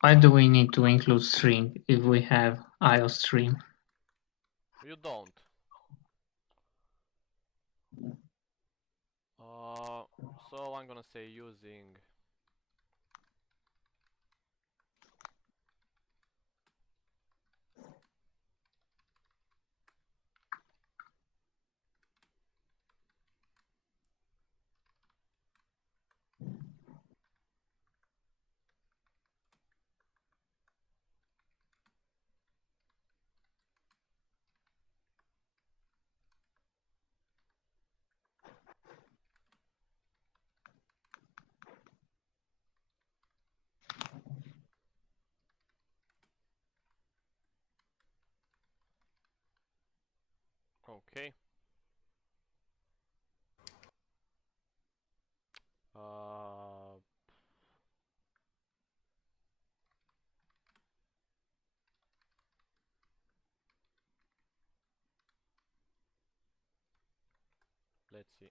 Why do we need to include string if we have IO stream? You don't. So I'm gonna say using okay. Let's see.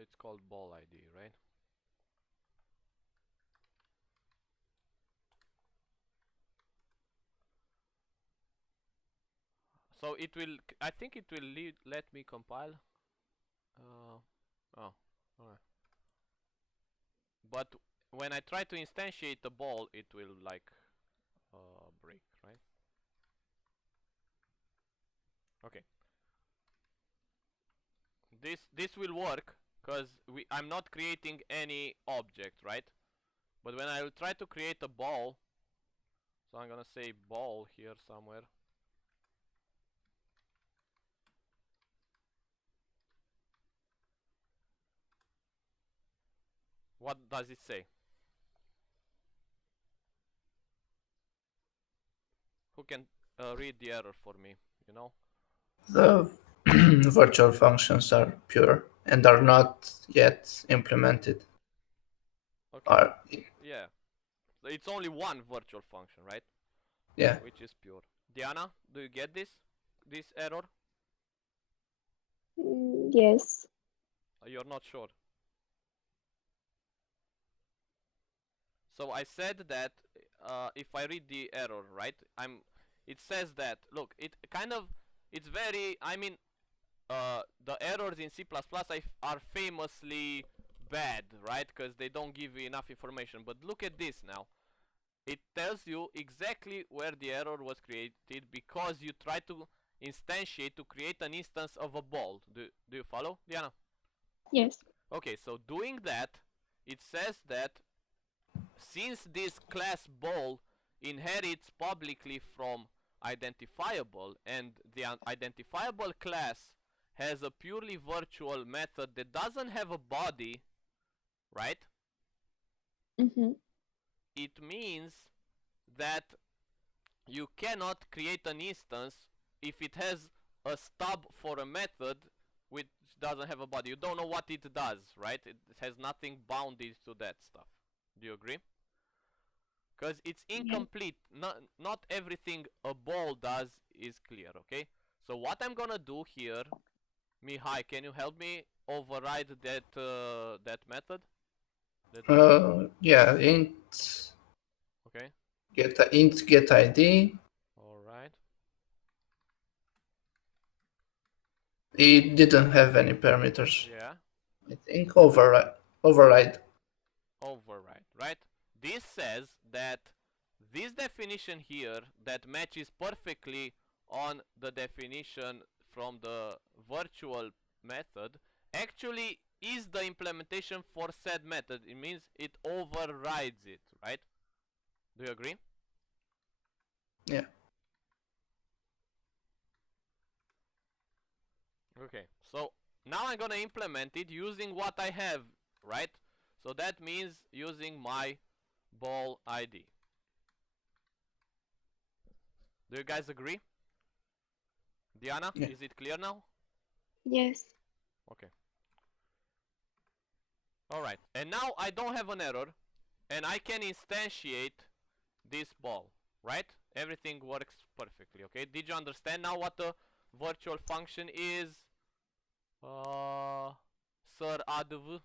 It's called ball ID, right? So it will, I think it will let me compile. Oh, alright. But when I try to instantiate the ball, it will like break, right? Okay. This will work because I'm not creating any object, right? But when I will try to create a ball, so I'm gonna say ball here somewhere. What does it say? Who can read the error for me? You know? The virtual functions are pure and are not yet implemented. Okay. Are Yeah. So it's only one virtual function, right? yeah. Which is pure. Diana, do you get this? This error? Yes. You're not sure. So I said that if I read the error, right? It says that, look, it's very, the errors in C++ are famously bad, right? Because they don't give you enough information. But look at this now. It tells you exactly where the error was created because you try to instantiate to create an instance of a ball. Do you follow, Diana? Yes. Okay, so doing that, it says that since this class ball inherits publicly from identifiable, and the identifiable class has a purely virtual method that doesn't have a body, right? Mm-hmm. It means that you cannot create an instance if it has a stub for a method which doesn't have a body. You don't know what it does, right? It has nothing bounded to that stuff. Do you agree? Because it's incomplete. Not everything a ball does is clear, okay? So what I'm gonna do here, Mihai, can you help me override that method? Yeah, int Okay. get ID. All right. It didn't have any parameters. Yeah. I think override. Override, right? This says that this definition here that matches perfectly on the definition from the virtual method actually is the implementation for said method. It means it overrides it, right? Do you agree? Yeah. Okay, so now I'm gonna implement it using what I have, right? So that means using my ball ID. Do you guys agree? Diana, Yeah. is it clear now? Yes. Okay. Alright, and now I don't have an error, and I can instantiate this ball, right? Everything works perfectly, okay? Did you understand now what the virtual function is? Sir ADV?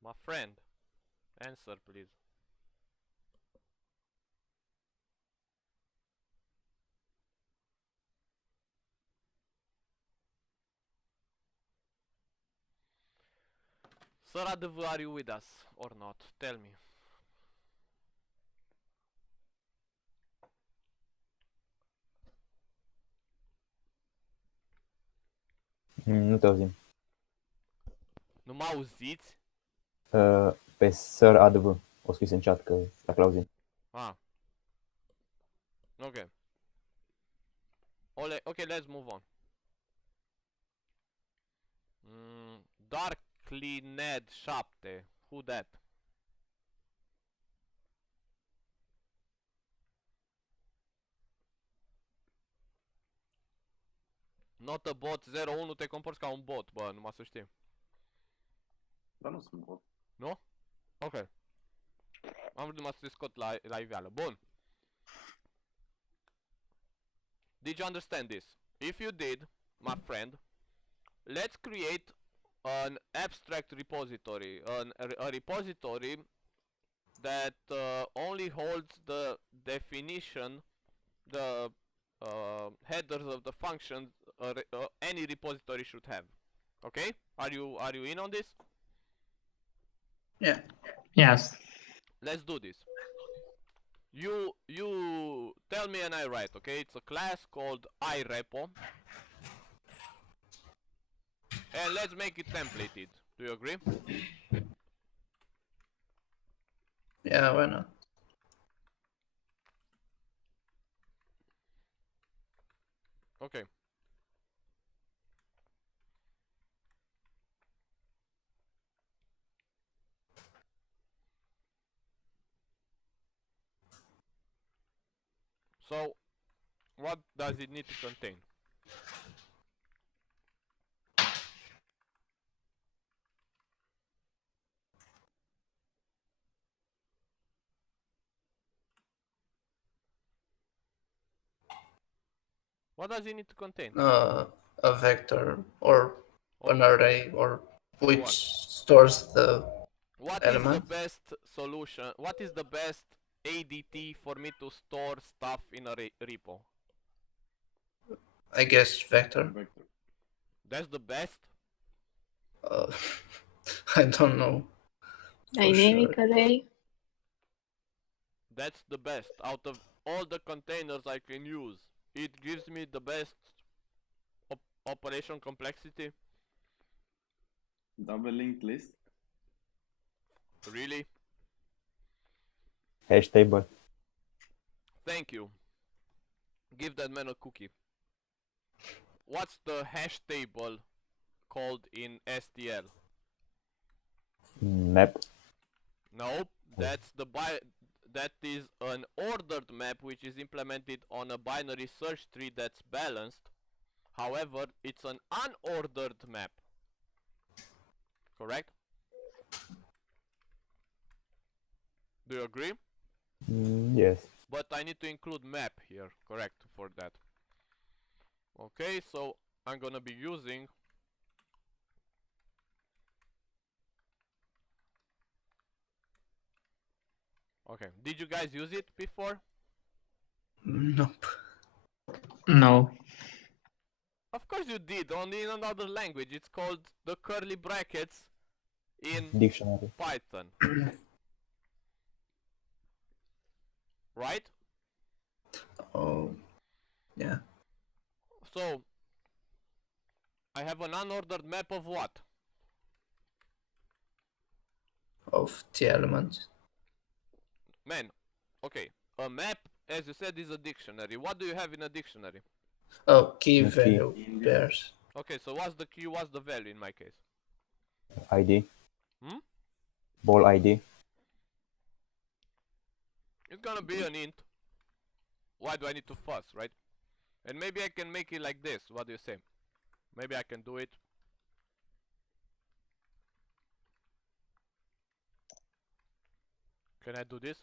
My friend, answer please. Sir ADV, are you with us or not? Tell me. Nu te auzim. Nu mă auziți? Pe Sir ADV. O scris în chat că dacă l-auzim. Ah. Okay. Okay, let's move on. Darkly Ned 7. Who that? Not a bot 01, te comporți ca un bot, bă, numai să știi. Dar nu sunt bot. Nu? Ok. Am vrut numai să te scot la iveală. Bun. Did you understand this? If you did, my friend, let's create an abstract repository. A repository that only holds the definition, the headers of the functions any repository should have. Okay? Are you in on this? Yeah. Yes. Let's do this. You tell me and I write, okay? It's a class called iRepo. And let's make it templated. Do you agree? Yeah, why not? Okay. So, what does it need to contain? What does it need to contain? A vector or an Okay. array or which What? stores the What is the element. best solution? What is the best ADT for me to store stuff in a repo? I guess vector. That's the best? Uh, I don't know. For Dynamic sure. array. That's the best. Out of all the containers I can use, it gives me the best operation complexity. Double linked list. Really? Hash table. Thank you. Give that man a cookie. What's the hash table called in STL? Map. Nope, that's that is an ordered map which is implemented on a binary search tree that's balanced. However, it's an unordered map. Correct? Do you agree? Yes. But I need to include map here, correct, for that. Okay, so I'm gonna be using okay, did you guys use it before? Nope. No. Of course you did, only in another language. It's called the curly brackets in Dictionary. Python. Right? Oh, yeah. So, I have an unordered map of what? Of the element. Man, okay. A map, as you said, is a dictionary. What do you have in a dictionary? Oh, key The key. value pairs. Okay, so what's the key, what's the value in my case? ID. Hmm? Ball ID. It's gonna be an int. Why do I need to fuss, right? And maybe I can make it like this. What do you say? Maybe I can do it. Can I do this?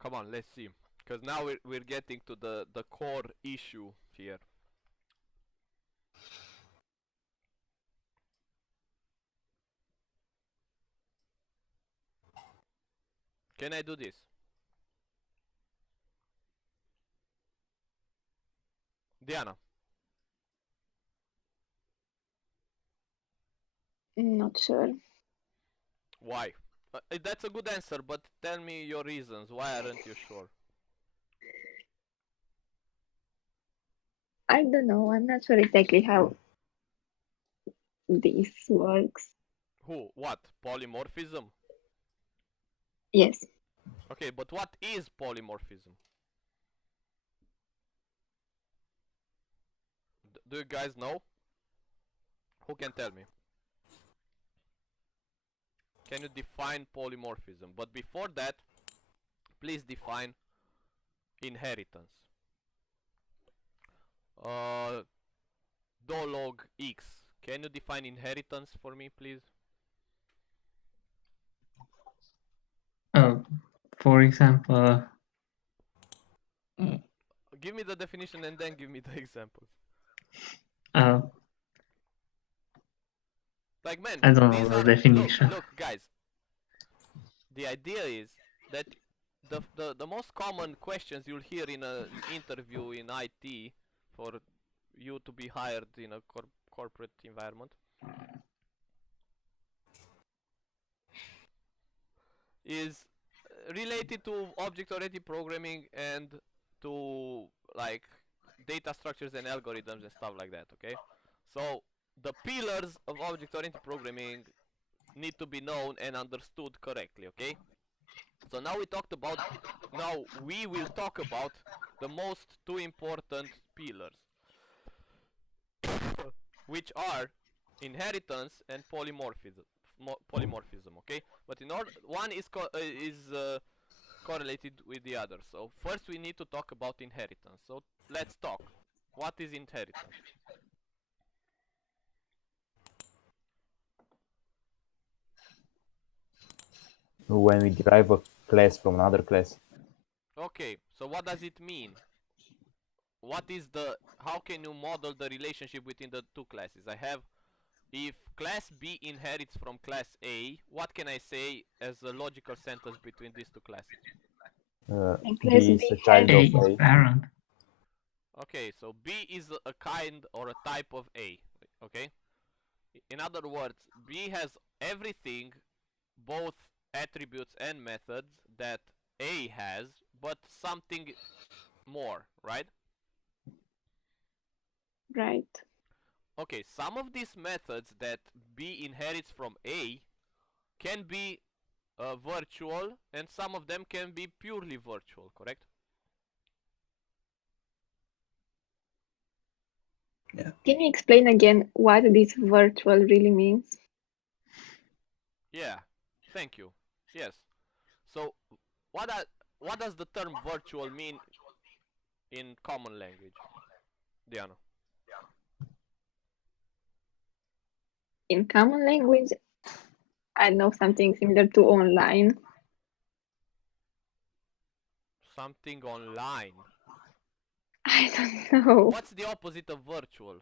Come on, let's see. Because now we're getting to the core issue here. Can I do this? Diana, Not sure. why? That's a good answer, but tell me your reasons. Why aren't you sure? I don't know. I'm not sure exactly how this works. Who? What? Polymorphism? Yes. Okay, but what is polymorphism? Do you guys know? Who can tell me? Can you define polymorphism? But before that, please define inheritance. Dolog X. Can you define inheritance for me, please? For example, Give me the definition and then give me the examples. Like, man, I don't know these the are definition. look guys. The idea is that the most common questions you'll hear in an interview in IT for you to be hired in a corporate environment is related to object-oriented programming and to like data structures and algorithms and stuff like that, okay? So the pillars of object-oriented programming need to be known and understood correctly, okay? So now we will talk about the most two important pillars, which are inheritance and polymorphism. Polymorphism, okay? But in order, one is correlated with the other. So first we need to talk about inheritance. So let's talk. What is inheritance? When we derive a class from another class. Okay, so what does it mean? How can you model the relationship between the two classes? If class B inherits from class A, what can I say as a logical sentence between these two classes? B is a child A of is A. parent. Okay, so B is a kind or a type of A, okay? In other words, B has everything, both attributes and methods that A has, but something more, right? Right. Okay, some of these methods that B inherits from A can be virtual, and some of them can be purely virtual, correct? Yeah. Can you explain again what this virtual really means? Yeah, thank you. Yes. So, what does the term virtual mean in common language, Diana? In common language, I know something similar to online. Something online. I don't know. What's the opposite of virtual?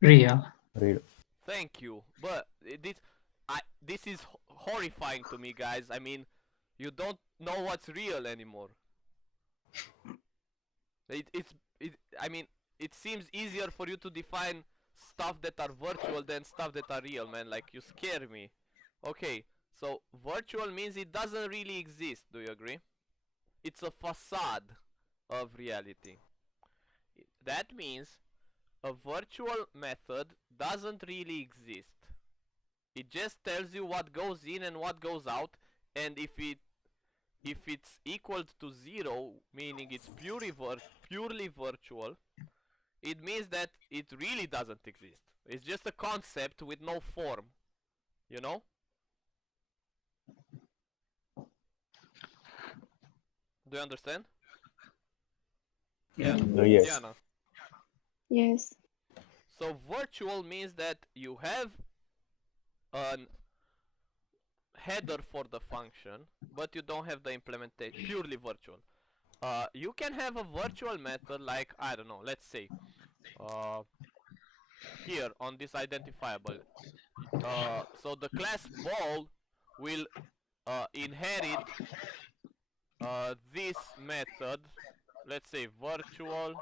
Real. Real. Thank you. But this is horrifying to me, guys. I mean, you don't know what's real anymore. I mean, it seems easier for you to define stuff that are virtual than stuff that are real, man. Like, you scare me. Okay, so virtual means it doesn't really exist. Do you agree? It's a facade of reality. That means a virtual method doesn't really exist. It just tells you what goes in and what goes out, and if it's equal to 0, meaning it's purely virtual, it means that it really doesn't exist. It's just a concept with no form, you know? Do you understand? Yeah. Yes. Diana. Yes. So virtual means that you have a header for the function, but you don't have the implementation. Purely virtual. You can have a virtual method like, I don't know, let's say here on this identifiable. So the class ball will inherit this method, let's say virtual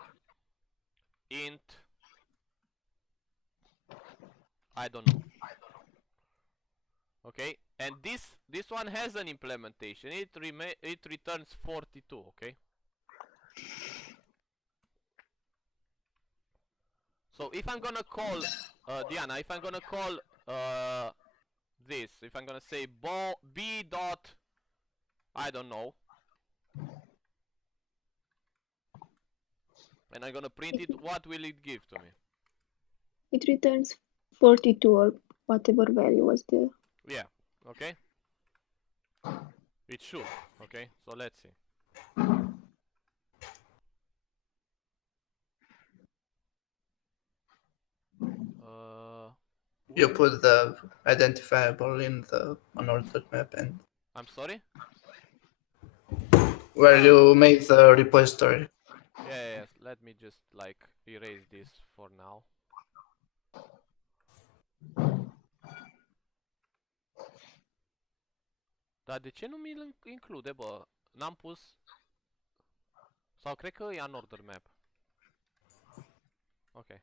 int, I don't know. Okay, and this one has an implementation. It returns 42. Okay. So if I'm gonna call Diana, if I'm gonna call this, if I'm gonna say b dot, I don't know, and I'm gonna print it, what will it give to me? It returns 42 or whatever value was there. Yeah. Okay. It should. Okay. So let's see. You put the identifiable in the unordered map and I'm sorry? where you made the repository. Yeah, let me just like erase this for now. Dar de ce nu mi-l include, bă? N-am pus... Sau cred că e unordered map. Ok.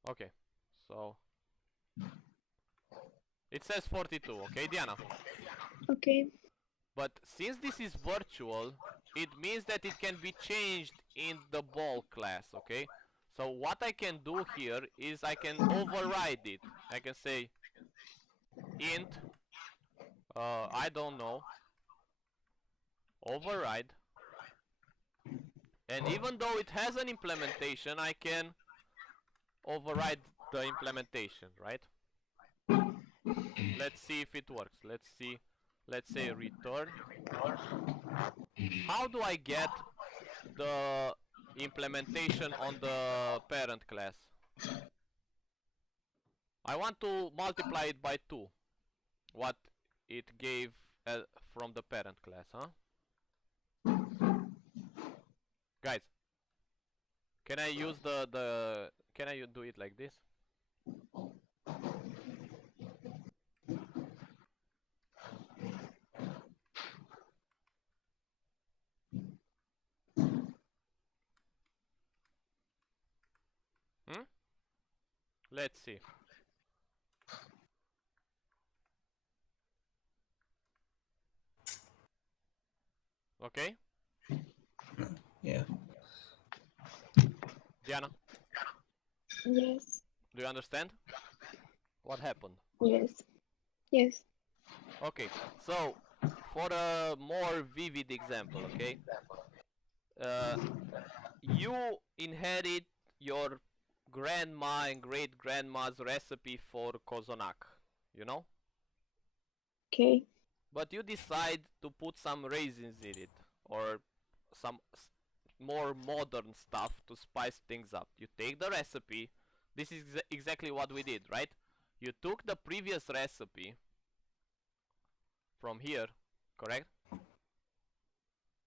Ok. So... It says 42, okay, Diana? Okay. But since this is virtual, it means that it can be changed in the ball class, okay? So what I can do here is I can override it. I can say int, I don't know, override. And even though it has an implementation, I can override the implementation, right? Let's see if it works. Let's see. Let's say return. How do I get the implementation on the parent class? I want to multiply it by 2. What it gave from the parent class, huh? Guys, can I use can I do it like this? Let's see. Okay? Yeah. Diana, Yes. do you understand? What happened? Yes. Yes. Okay, so for a more vivid example, okay? You inherit your grandma and great grandma's recipe for kozonak, you know? Okay. But you decide to put some raisins in it or some more modern stuff to spice things up. You take the recipe. This is exactly what we did, right? You took the previous recipe from here, correct?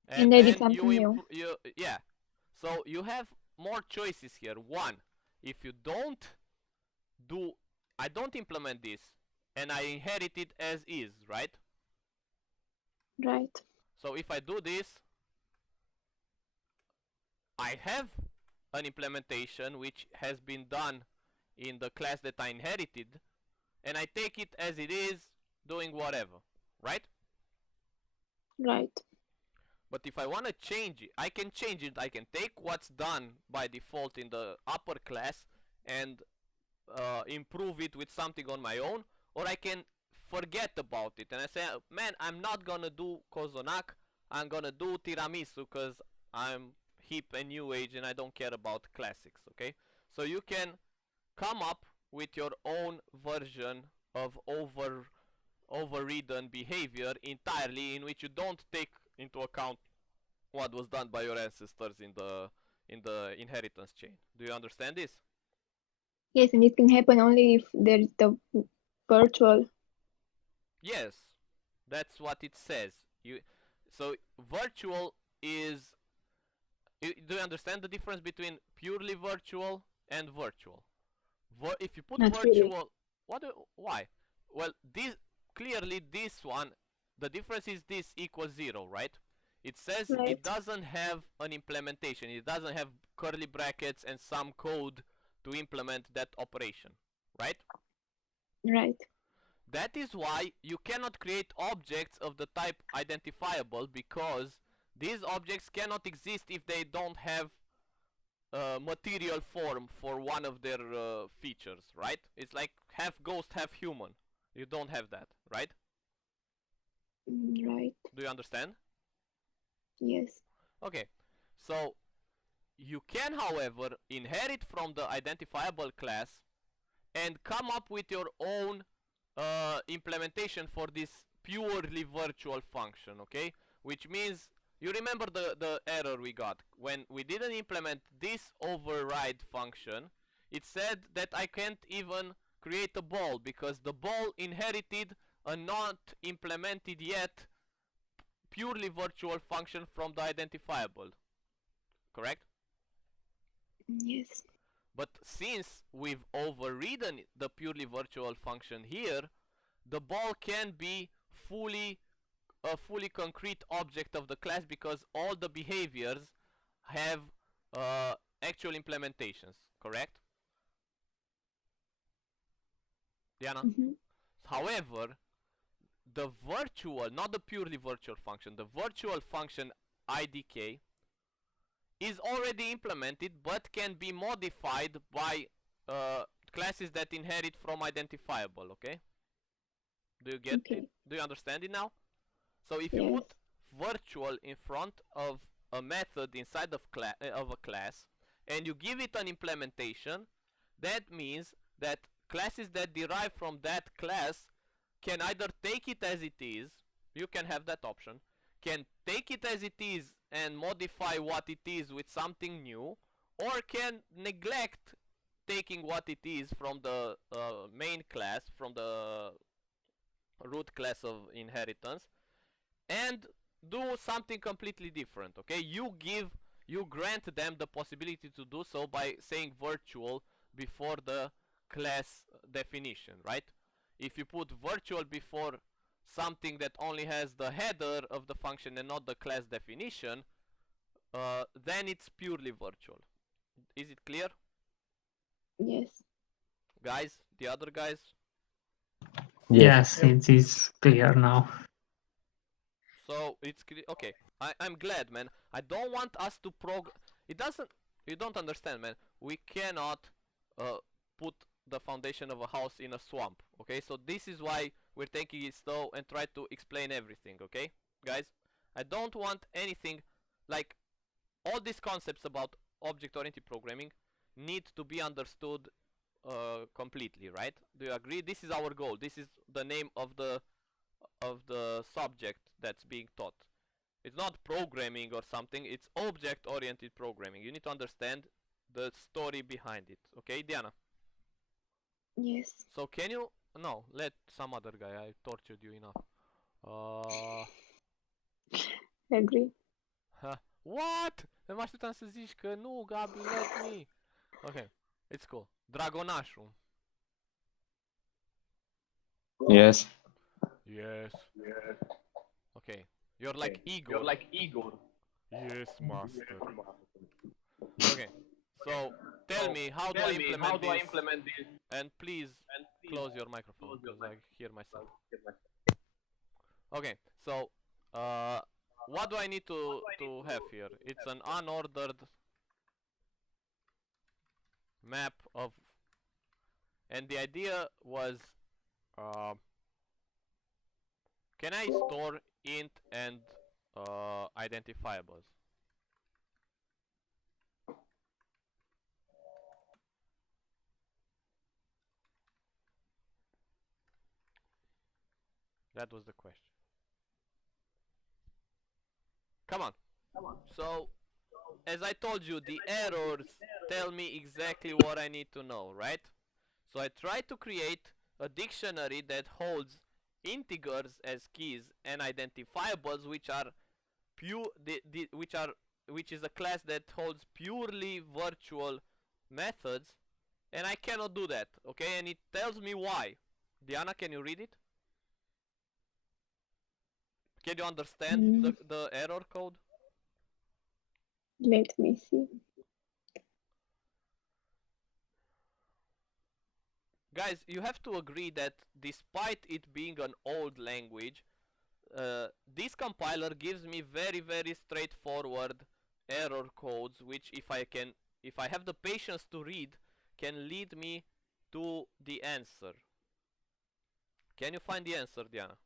And I did then something new. yeah. So you have more choices here. One, if you don't do, I don't implement this and I inherit it as is, right? Right. So if I do this, I have an implementation which has been done in the class that I inherited, and I take it as it is, doing whatever, right? Right. But if I want to change it, I can change it. I can take what's done by default in the upper class and improve it with something on my own, or I can forget about it and I say, man, I'm not gonna do kozonak, I'm gonna do tiramisu because I'm hip and new age and I don't care about classics, okay? So you can come up with your own version of overridden behavior entirely, in which you don't take into account what was done by your ancestors in the inheritance chain. Do you understand this? Yes, and it can happen only if there is the virtual. Yes, that's what it says. So virtual is. Do you understand the difference between purely virtual and virtual? If you put Not virtual, why? Well, clearly this one, the difference is this equals 0, right? It says Right. it doesn't have an implementation. It doesn't have curly brackets and some code to implement that operation, right? Right. That is why you cannot create objects of the type identifiable, because these objects cannot exist if they don't have material form for one of their features, right? It's like half ghost, half human. You don't have that, right? Right. Do you understand? Yes. Okay, so you can, however, inherit from the identifiable class and come up with your own implementation for this purely virtual function, okay? Which means, you remember the error we got when we didn't implement this override function. It said that I can't even create a ball because the ball inherited a not implemented yet purely virtual function from the identifiable, correct? Yes. But since we've overridden the purely virtual function here, the ball can be a fully concrete object of the class because all the behaviors have actual implementations, correct? Diana? Mm-hmm. However, the virtual, not the purely virtual function, the virtual function IDK is already implemented but can be modified by classes that inherit from identifiable, okay? Do you get Okay. it? Do you understand it now? So if you Yes. put virtual in front of a method inside of a class and you give it an implementation, that means that classes that derive from that class can either take it as it is, you can have that option, can take it as it is and modify what it is with something new, or can neglect taking what it is from the main class, from the root class of inheritance, and do something completely different, okay? You grant them the possibility to do so by saying virtual before the class definition, right? If you put virtual before something that only has the header of the function and not the class definition, then it's purely virtual. Is it clear? Yes. Guys, the other guys? Yes, it is clear now. So it's okay. I'm glad, man. I don't want us to it doesn't. You don't understand, man. We cannot put the foundation of a house in a swamp. Okay, so this is why we're taking it slow and try to explain everything. Okay, guys. I don't want anything like all these concepts about object-oriented programming need to be understood completely, right? Do you agree? This is our goal. This is the name of the subject that's being taught. It's not programming or something, it's object-oriented programming. You need to understand the story behind it. Okay, Diana? Yes. So can you... No, let some other guy. I tortured you enough. Agree. What? Mă așteptam să zici că nu, Gabi, let me. Okay, it's cool. Dragonașul. Yes. Yes. Okay. You're like Igor. Yes, master. Okay. So tell me, how do I implement this? And please close your microphone because I hear myself. Okay. So what do I need to have here? It's an unordered map of, and the idea was can I store int and identifiables? That was the question. Come on. So, as I told you, the errors tell me exactly what I need to know, right? So I try to create a dictionary that holds integers as keys and identifiables, which are which is a class that holds purely virtual methods, and I cannot do that, okay? And it tells me why. Diana, can you read it? Can you understand the error code? Let me see. Guys, you have to agree that despite it being an old language, this compiler gives me very, very straightforward error codes, which if I have the patience to read, can lead me to the answer. Can you find the answer, Diana?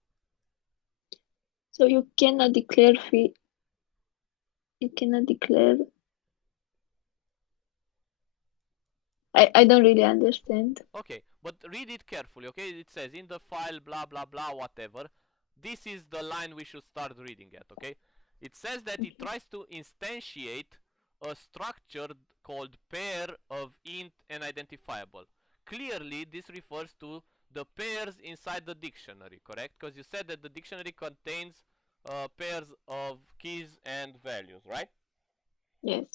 So you cannot declare I don't really understand. Okay, but read it carefully, okay? It says in the file blah blah blah whatever. This is the line we should start reading at, okay? It says that it tries to instantiate a structure called pair of int and identifiable. Clearly, this refers to the pairs inside the dictionary, correct? Because you said that the dictionary contains pairs of keys and values, right? Yes.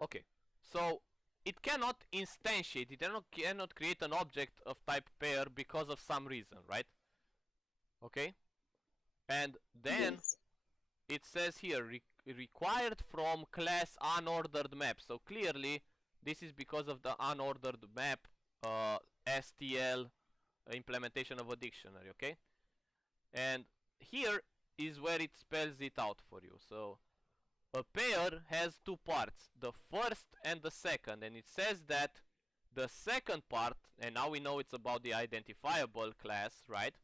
Okay, so it cannot instantiate, it cannot create an object of type pair because of some reason, right? Okay? And then Yes. it says here, required from class unordered map. So clearly, this is because of the unordered map STL implementation of a dictionary, okay? And here is where it spells it out for you. So a pair has two parts, the first and the second, and it says that the second part, and now we know it's about the identifiable class, right,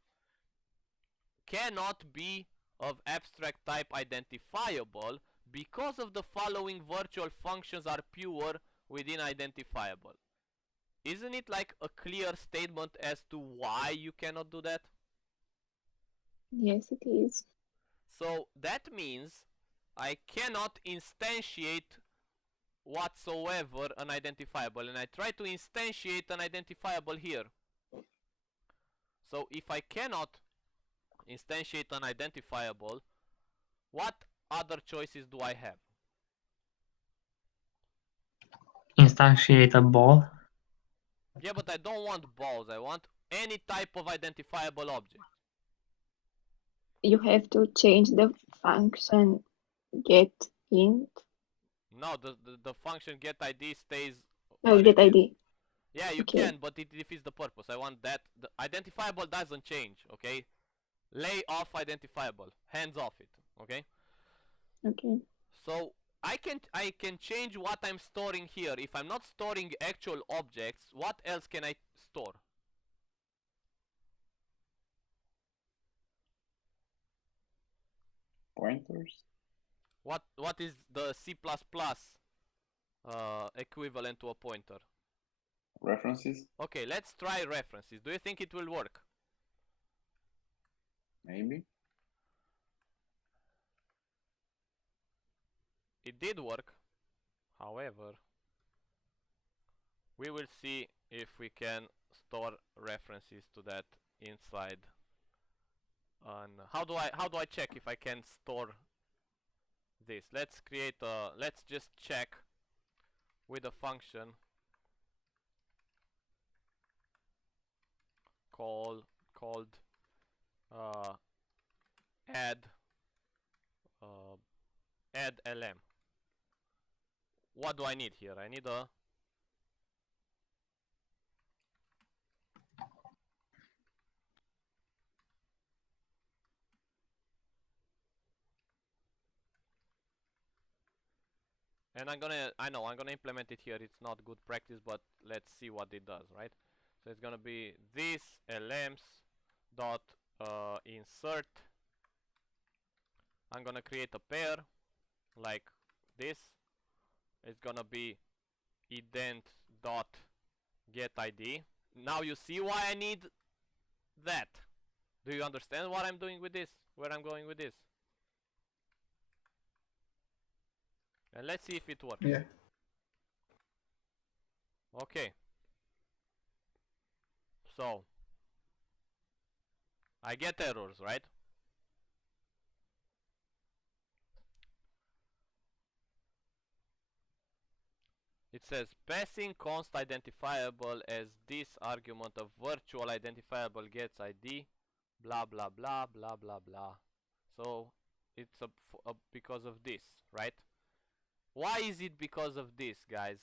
cannot be of abstract type identifiable because of the following virtual functions are pure within identifiable. Isn't it like a clear statement as to why you cannot do that? Yes, it is. So that means I cannot instantiate whatsoever an identifiable, and I try to instantiate an identifiable here. So if I cannot instantiate an identifiable, what other choices do I have? Instantiate a ball. Yeah, but I don't want balls, I want any type of identifiable object. You have to change the function getInt. No, the function getID stays Oh, what it is. getID. Yeah, you Okay. can, but it defeats the purpose. I want that. The identifiable doesn't change, okay? Lay off identifiable. Hands off it, okay? Okay. So I can change what I'm storing here. If I'm not storing actual objects, what else can I store? Pointers? What is the C++ equivalent to a pointer? References? Okay, let's try references. Do you think it will work? Maybe. It did work. However, we will see if we can store references to that inside. How do I check if I can store this? Let's just check with a function called add lm. What do I need here? I need a and I'm gonna implement it here. It's not good practice, but let's see what it does, right? So it's gonna be this lms dot insert. I'm gonna create a pair like this. It's gonna be ident dot get id. Now you see why I need that. Do you understand what I'm doing with this? Where I'm going with this? And let's see if it works. Yeah. Okay. So I get errors, right? It says passing const identifiable as this argument of virtual identifiable gets ID, blah blah blah blah blah blah. So it's because of this, right? Why is it because of this, guys?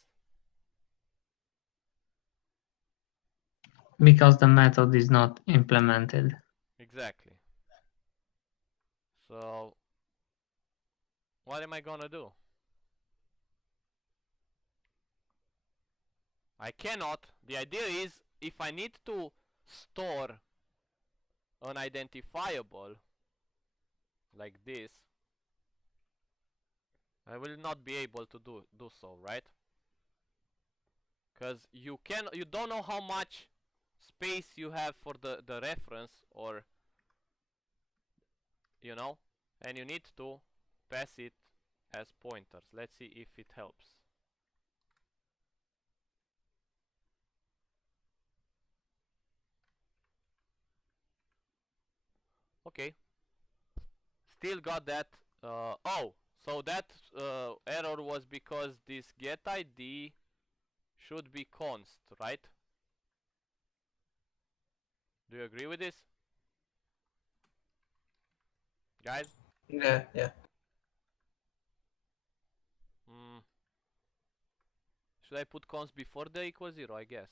Because the method is not implemented. Exactly. So what am I gonna do? I cannot. The idea is if I need to store an identifiable like this, I will not be able to do so, right? Because you don't know how much space you have for the reference, or you know, and you need to pass it as pointers. Let's see if it helps. Okay, still got that. Oh, so that error was because this get ID should be const, right? Do you agree with this, guys? Yeah, yeah. Should I put const before the equals 0? I guess.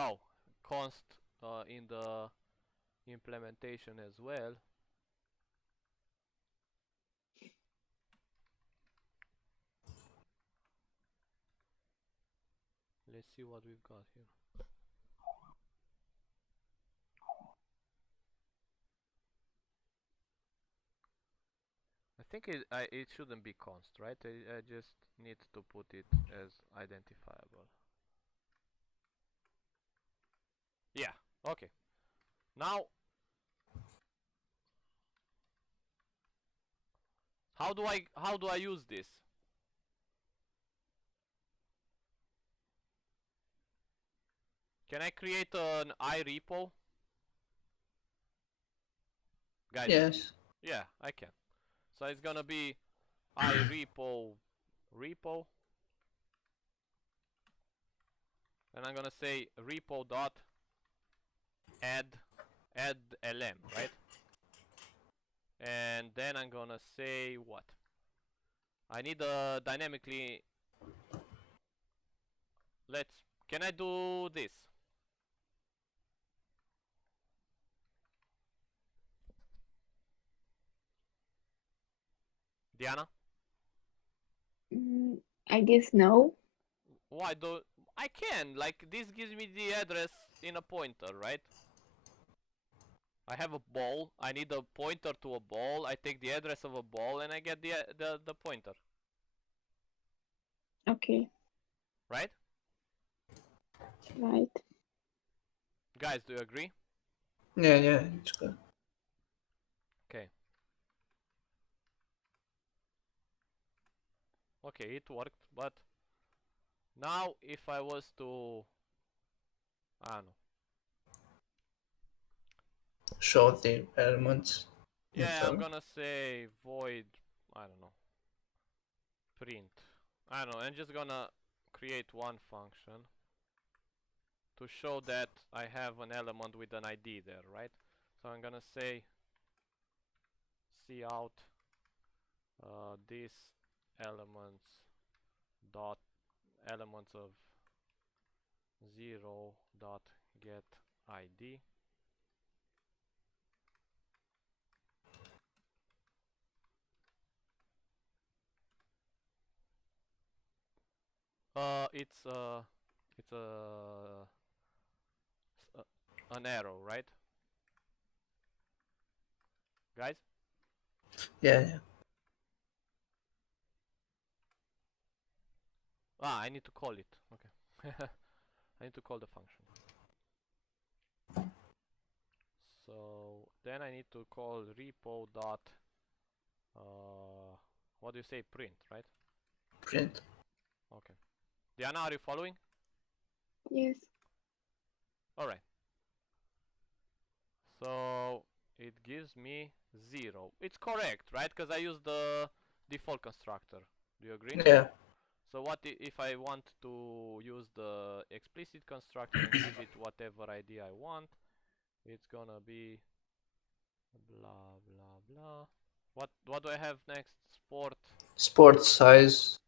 Oh, const in the implementation as well. Let's see what we've got here. I think it shouldn't be const, right? I just need to put it as identifiable. Yeah, okay. Now, how do I use this? Can I create an iRepo? Guys? Yes. Yeah, I can. So it's gonna be iRepo repo, and I'm gonna say repo dot add lm, right? And then I'm gonna say what? I need a dynamically. Can I do this? Diana? I guess no. Why do I can? Like, this gives me the address in a pointer, right? I have a ball. I need a pointer to a ball. I take the address of a ball and I get the pointer. Okay. Right? Right. Guys, do you agree? Yeah, it's good. Okay. Okay, it worked, but now if I was to, I don't know. Show the elements. Yeah, I'm gonna say void, I don't know, print. I don't know, I'm just gonna create one function to show that I have an element with an ID there, right? So I'm gonna say cout this elements dot elements of 0 dot get ID. It's an arrow, right? Guys? Yeah. Ah, I need to call it. Okay. I need to call the function. So then I need to call repo dot what do you say, print, right? Print. Okay. Diana, are you following? Yes. Alright. So it gives me 0. It's correct, right? Because I used the default constructor. Do you agree? Yeah. So what if I want to use the explicit constructor and give it whatever ID I want? It's gonna be blah blah blah. What do I have next? Sport size.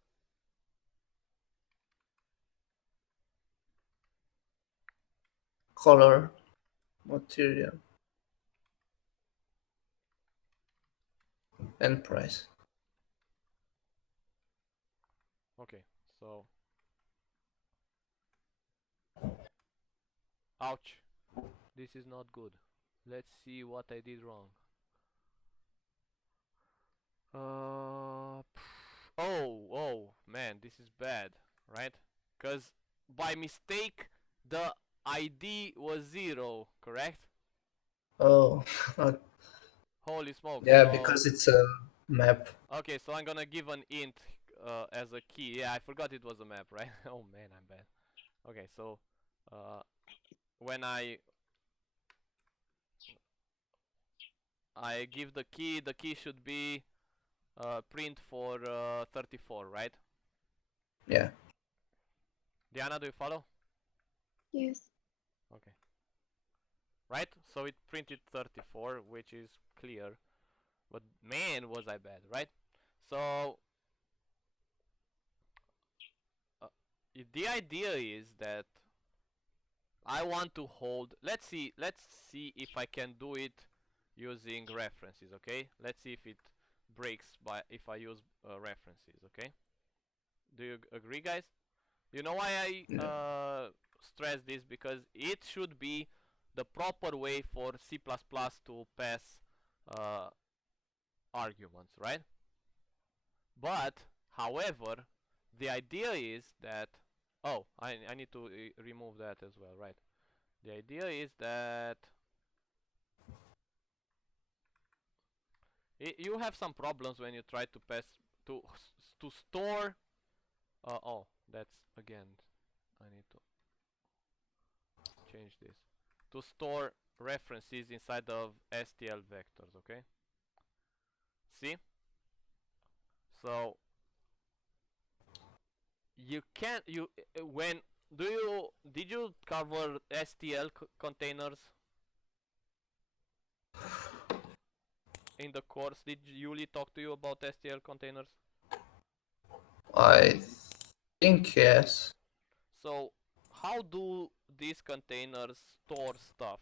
Color. Material. And price. Okay, so ouch. This is not good. Let's see what I did wrong. Oh man, this is bad, right? Because by mistake the ID was 0, correct? Oh. Holy smoke. Yeah, so because it's a map. Okay, so I'm gonna give an int as a key. Yeah, I forgot it was a map, right? Oh man, I'm bad. Okay, so when I give the key should be print for 34, right? Yeah. Diana, do you follow? Yes. Okay. Right? So it printed 34, which is clear. But man, was I bad, right? So the idea is that I want to hold. Let's see if I can do it using references. Okay, let's see if it breaks by if I use references. Okay, do you agree, guys? You know why I stress this? Because it should be the proper way for C++ to pass arguments, right? But however, the idea is that I need to remove that as well, right? The idea is that you have some problems when you try to pass to store. Oh, that's again. I need to change this to store references inside of STL vectors. Okay. See? So you can't when did you cover STL containers in the course? Did Yuli talk to you about STL containers? I think yes. So how do these containers store stuff?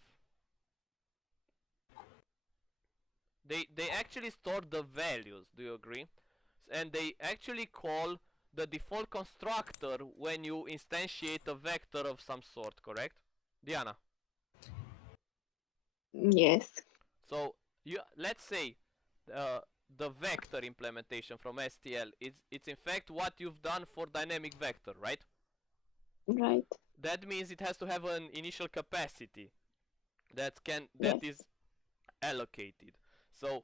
They actually store the values, do you agree? And they actually call the default constructor when you instantiate a vector of some sort, correct? Diana? Yes. So let's say the vector implementation from STL it's in fact what you've done for dynamic vector, right? Right. That means it has to have an initial capacity that Yes. is allocated. So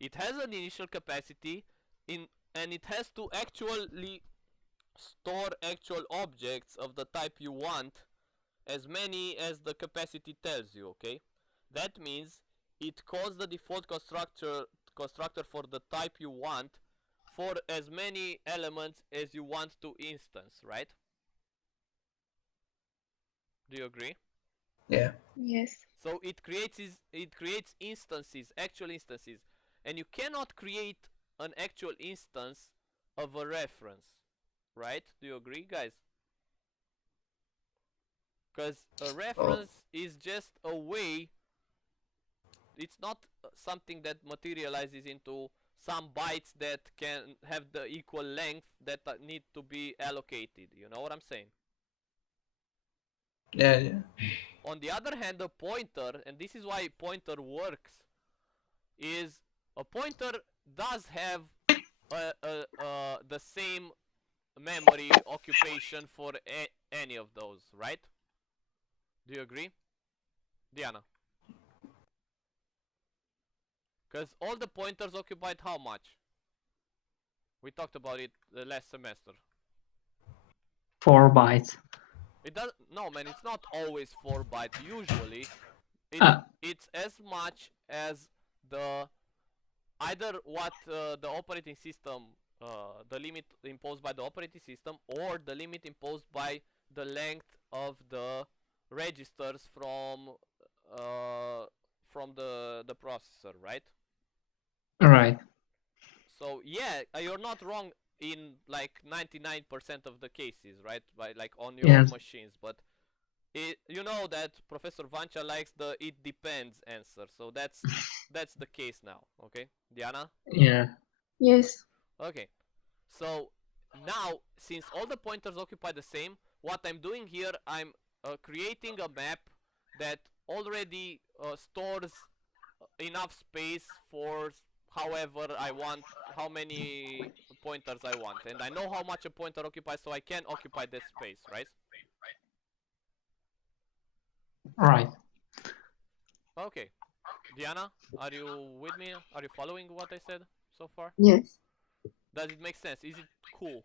it has an initial capacity and it has to actually store actual objects of the type you want, as many as the capacity tells you, okay? That means it calls the default constructor for the type you want for as many elements as you want to instance, right? Do you agree? Yeah. Yes. So it creates instances, actual instances, and you cannot create an actual instance of a reference, right? Do you agree, guys? Because a reference is just a way. It's not something that materializes into some bytes that can have the equal length that need to be allocated. You know what I'm saying? Yeah, yeah. On the other hand, a pointer, and this is why pointer works, is a pointer does have the same memory occupation for any of those, right? Do you agree, Diana? Because all the pointers occupied how much? We talked about it last semester. 4 bytes. It does no, man. It's not always 4 bytes. Usually, it's as much as the either what the operating system, the limit imposed by the operating system, or the limit imposed by the length of the registers from the processor, right? Right. So yeah, you're not wrong in like 99% of the cases, right? By like on your machines, but you know that Professor Vancha likes the "it depends" answer, so that's the case now. Okay, Diana? Yeah. Yes. Okay, so now since all the pointers occupy the same, what I'm doing here, I'm creating a map that already stores enough space for however I want, how many pointers I want, and I know how much a pointer occupies, so I can occupy that space, right? Right. Okay. Diana, are you with me? Are you following what I said so far? Yes. Does it make sense? Is it cool?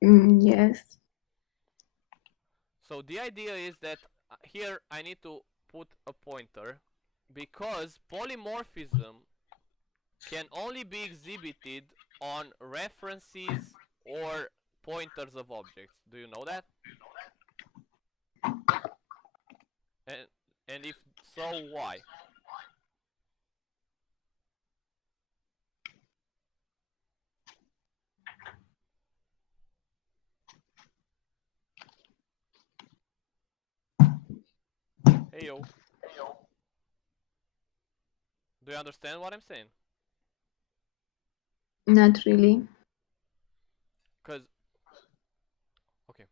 Yes. So the idea is that here I need to put a pointer because polymorphism can only be exhibited on references or pointers of objects. Do you know that? And if so, why? Hey yo. Do you understand what I'm saying? Not really. Cause okay.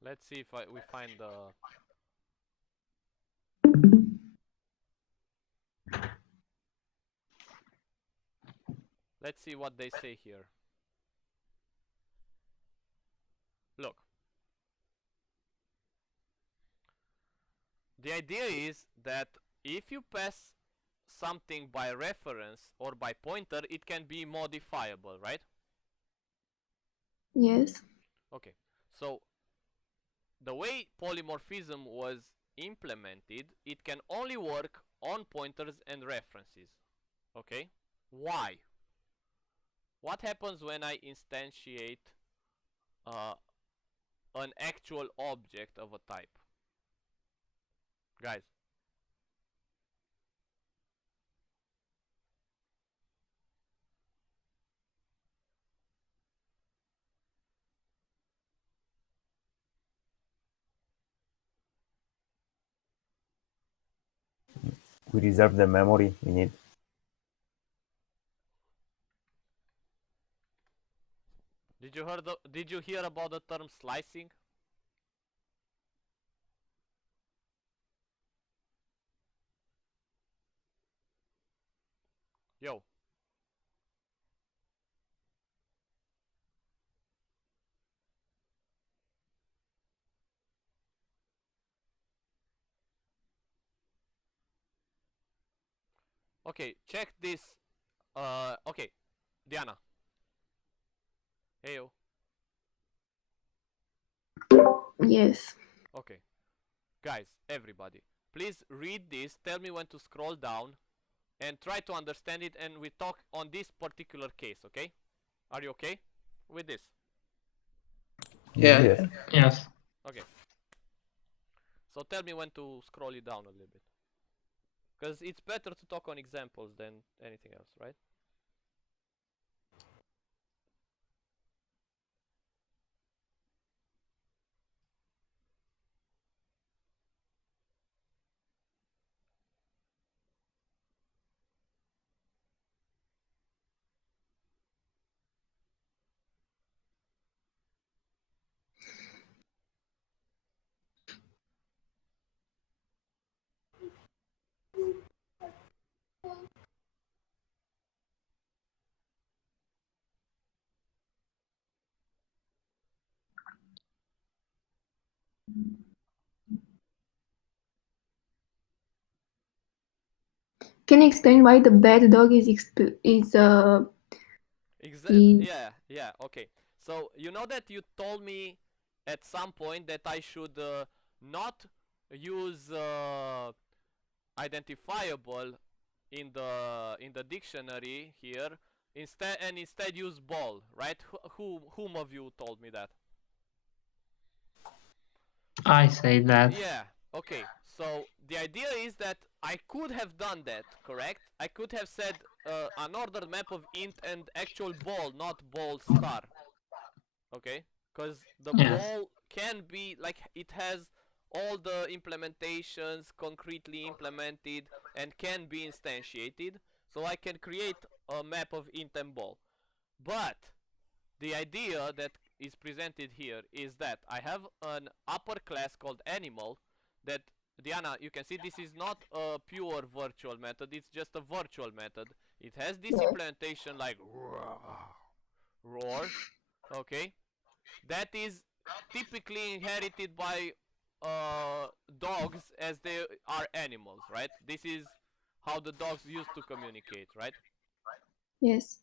Let's see if we find the. Let's see what they say here. Look. The idea is that if you pass something by reference or by pointer, it can be modifiable, right? Yes. Okay. So the way polymorphism was implemented, it can only work on pointers and references. Okay? Why? What happens when I instantiate an actual object of a type? Guys. We reserve the memory we need. Did you hear about the term slicing? Yo. Okay, check this. Okay, Diana. Heyo. Yes. Okay, guys, everybody, please read this. Tell me when to scroll down, and try to understand it. And we talk on this particular case. Okay? Are you okay with this? Yeah. Yes. Yes. Okay. So tell me when to scroll it down a little bit, because it's better to talk on examples than anything else, right? Can you explain why the bad dog is Yeah, okay. So you know that you told me at some point that I should not use identifiable in the dictionary here, instead use ball, right? Whom of you told me that? I say that. Yeah, okay. So the idea is that I could have done that, correct? I could have said an ordered map of int and actual ball, not ball star. Okay? Because the Yes. ball can be, like, it has all the implementations concretely implemented and can be instantiated. So I can create a map of int and ball. But the idea that is presented here is that I have an upper class called animal that, Diana, you can see this is not a pure virtual method, it's just a virtual method. It has this implementation like roar, okay? That is typically inherited by dogs as they are animals, right? This is how the dogs used to communicate, right? Yes.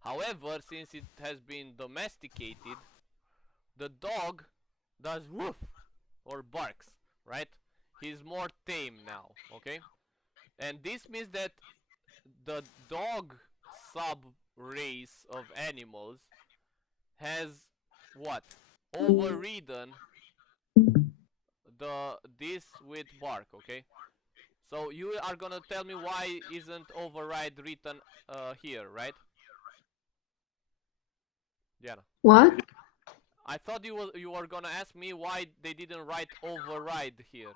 However, since it has been domesticated, the dog does woof or barks, right? He's more tame now, okay? And this means that the dog sub race of animals has what? Overridden this with bark, okay? So you are gonna tell me why isn't override written here, right? Diana. What? I thought you were gonna ask me why they didn't write override here.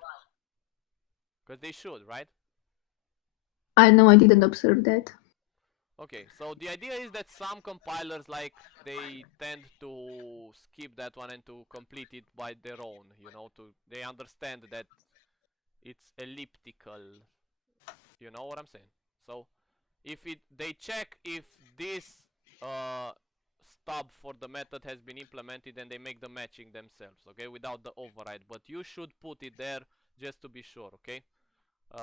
Because they should, right? I know, I didn't observe that. Okay, so the idea is that some compilers, like, they tend to skip that one and to complete it by their own, you know, they understand that it's elliptical, you know what I'm saying? So, they check if this stub for the method has been implemented and they make the matching themselves, okay, without the override, but you should put it there just to be sure, okay?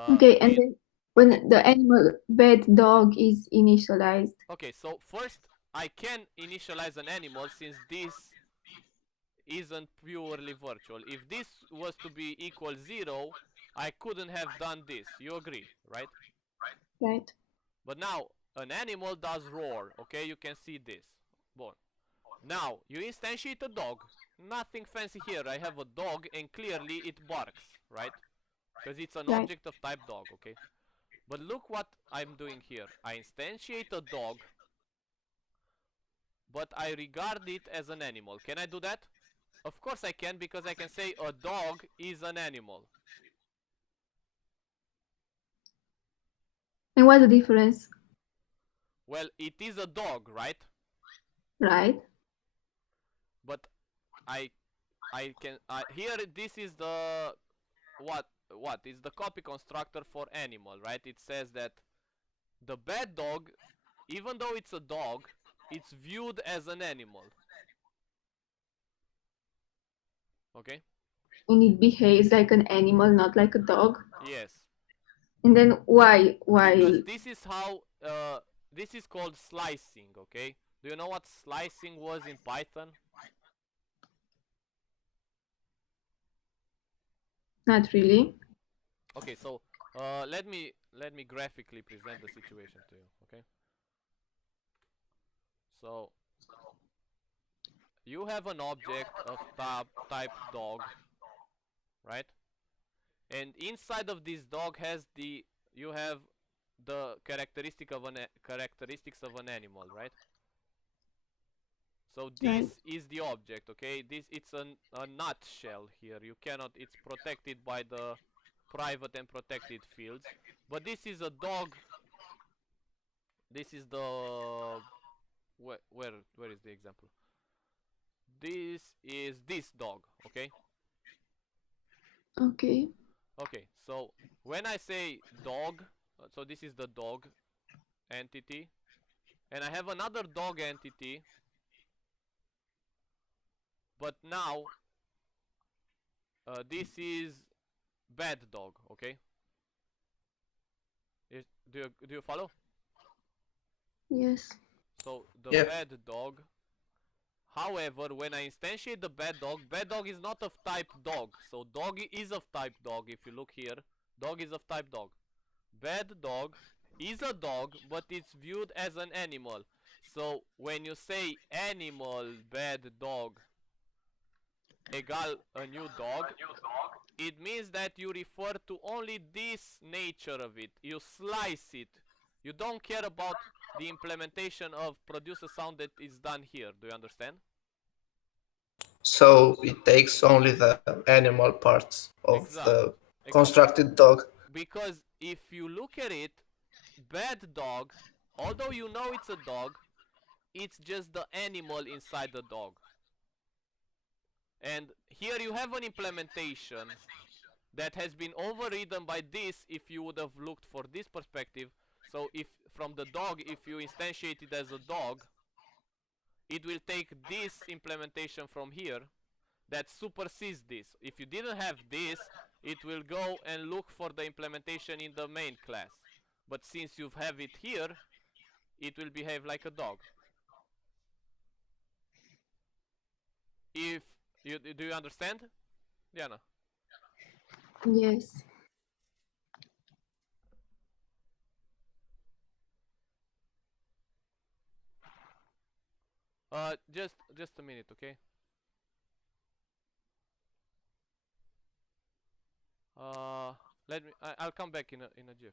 Okay, and then when the animal bad dog is initialized. Okay, so first I can initialize an animal since this isn't purely virtual. If this was to be equal 0, I couldn't have done this. You agree, right? Right. But now an animal does roar, okay? You can see this. Bon. Now you instantiate a dog. Nothing fancy here. I have a dog and clearly it barks, right? Because it's an Right. object of type dog, okay? But look what I'm doing here. I instantiate a dog, but I regard it as an animal. Can I do that? Of course I can, because I can say a dog is an animal. And what's the difference? Well, it is a dog, right? Right. But I can here this is the what is the copy constructor for animal, right? It says that the bad dog, even though it's a dog, it's viewed as an animal. Okay? And it behaves like an animal, not like a dog. Yes. And then why? Because this is how this is called slicing, okay? Do you know what slicing was in Python? Not really. Okay, so let me graphically present the situation to you, okay? So you have an object of type dog, right? And inside of this dog you have the characteristics of an animal, right? So this is the object, okay? It's a nutshell here. You cannot, it's protected by the private and protected fields. But this is a dog. This is the where is the example? This is this dog, okay? Okay. Okay, so when I say dog, so this is the dog entity, and I have another dog entity, but now this is bad dog, okay? Do you follow? Yes. So the Yeah. bad dog. However, when I instantiate the bad dog is not of type dog. So dog is of type dog. If you look here, dog is of type dog. Bad dog is a dog, but it's viewed as an animal. So when you say animal bad dog equal a new dog, it means that you refer to only this nature of it. You slice it. You don't care about the implementation of produce a sound that is done here. Do you understand? So it takes only the animal parts of the constructed dog. Because if you look at it, bad dog, although you know it's a dog, it's just the animal inside the dog. And here you have an implementation that has been overridden by this if you would have looked for this perspective. So if from the dog, if you instantiate it as a dog, it will take this implementation from here that supersedes this. If you didn't have this, it will go and look for the implementation in the main class. But since you have it here, it will behave like a dog. If you do you understand, Diana? Yes. Just a minute, okay? Let me. I'll come back in a GIF.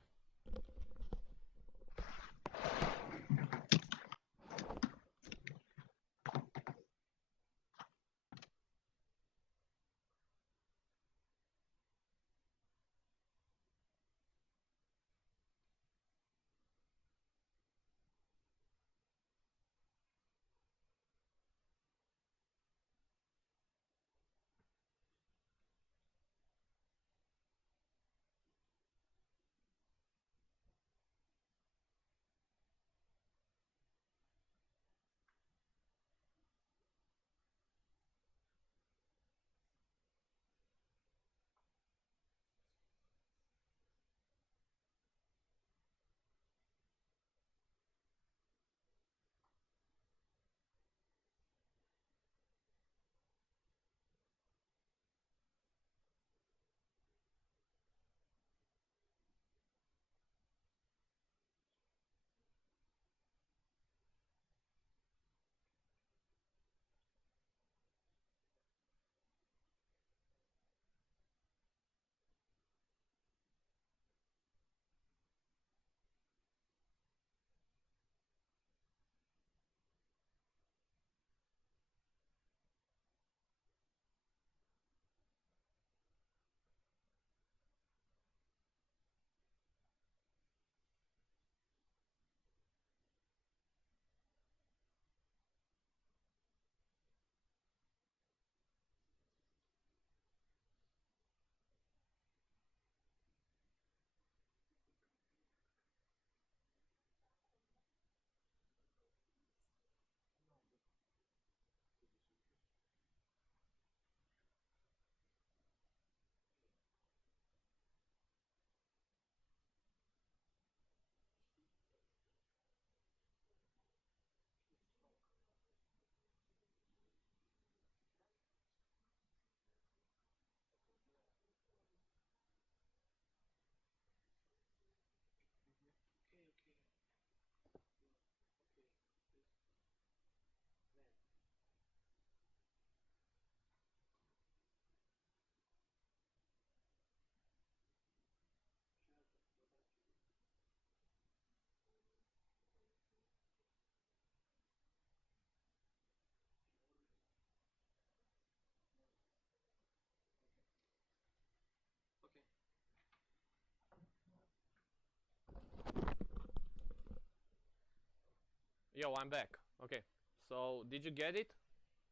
Yo, I'm back. Okay. So, did you get it,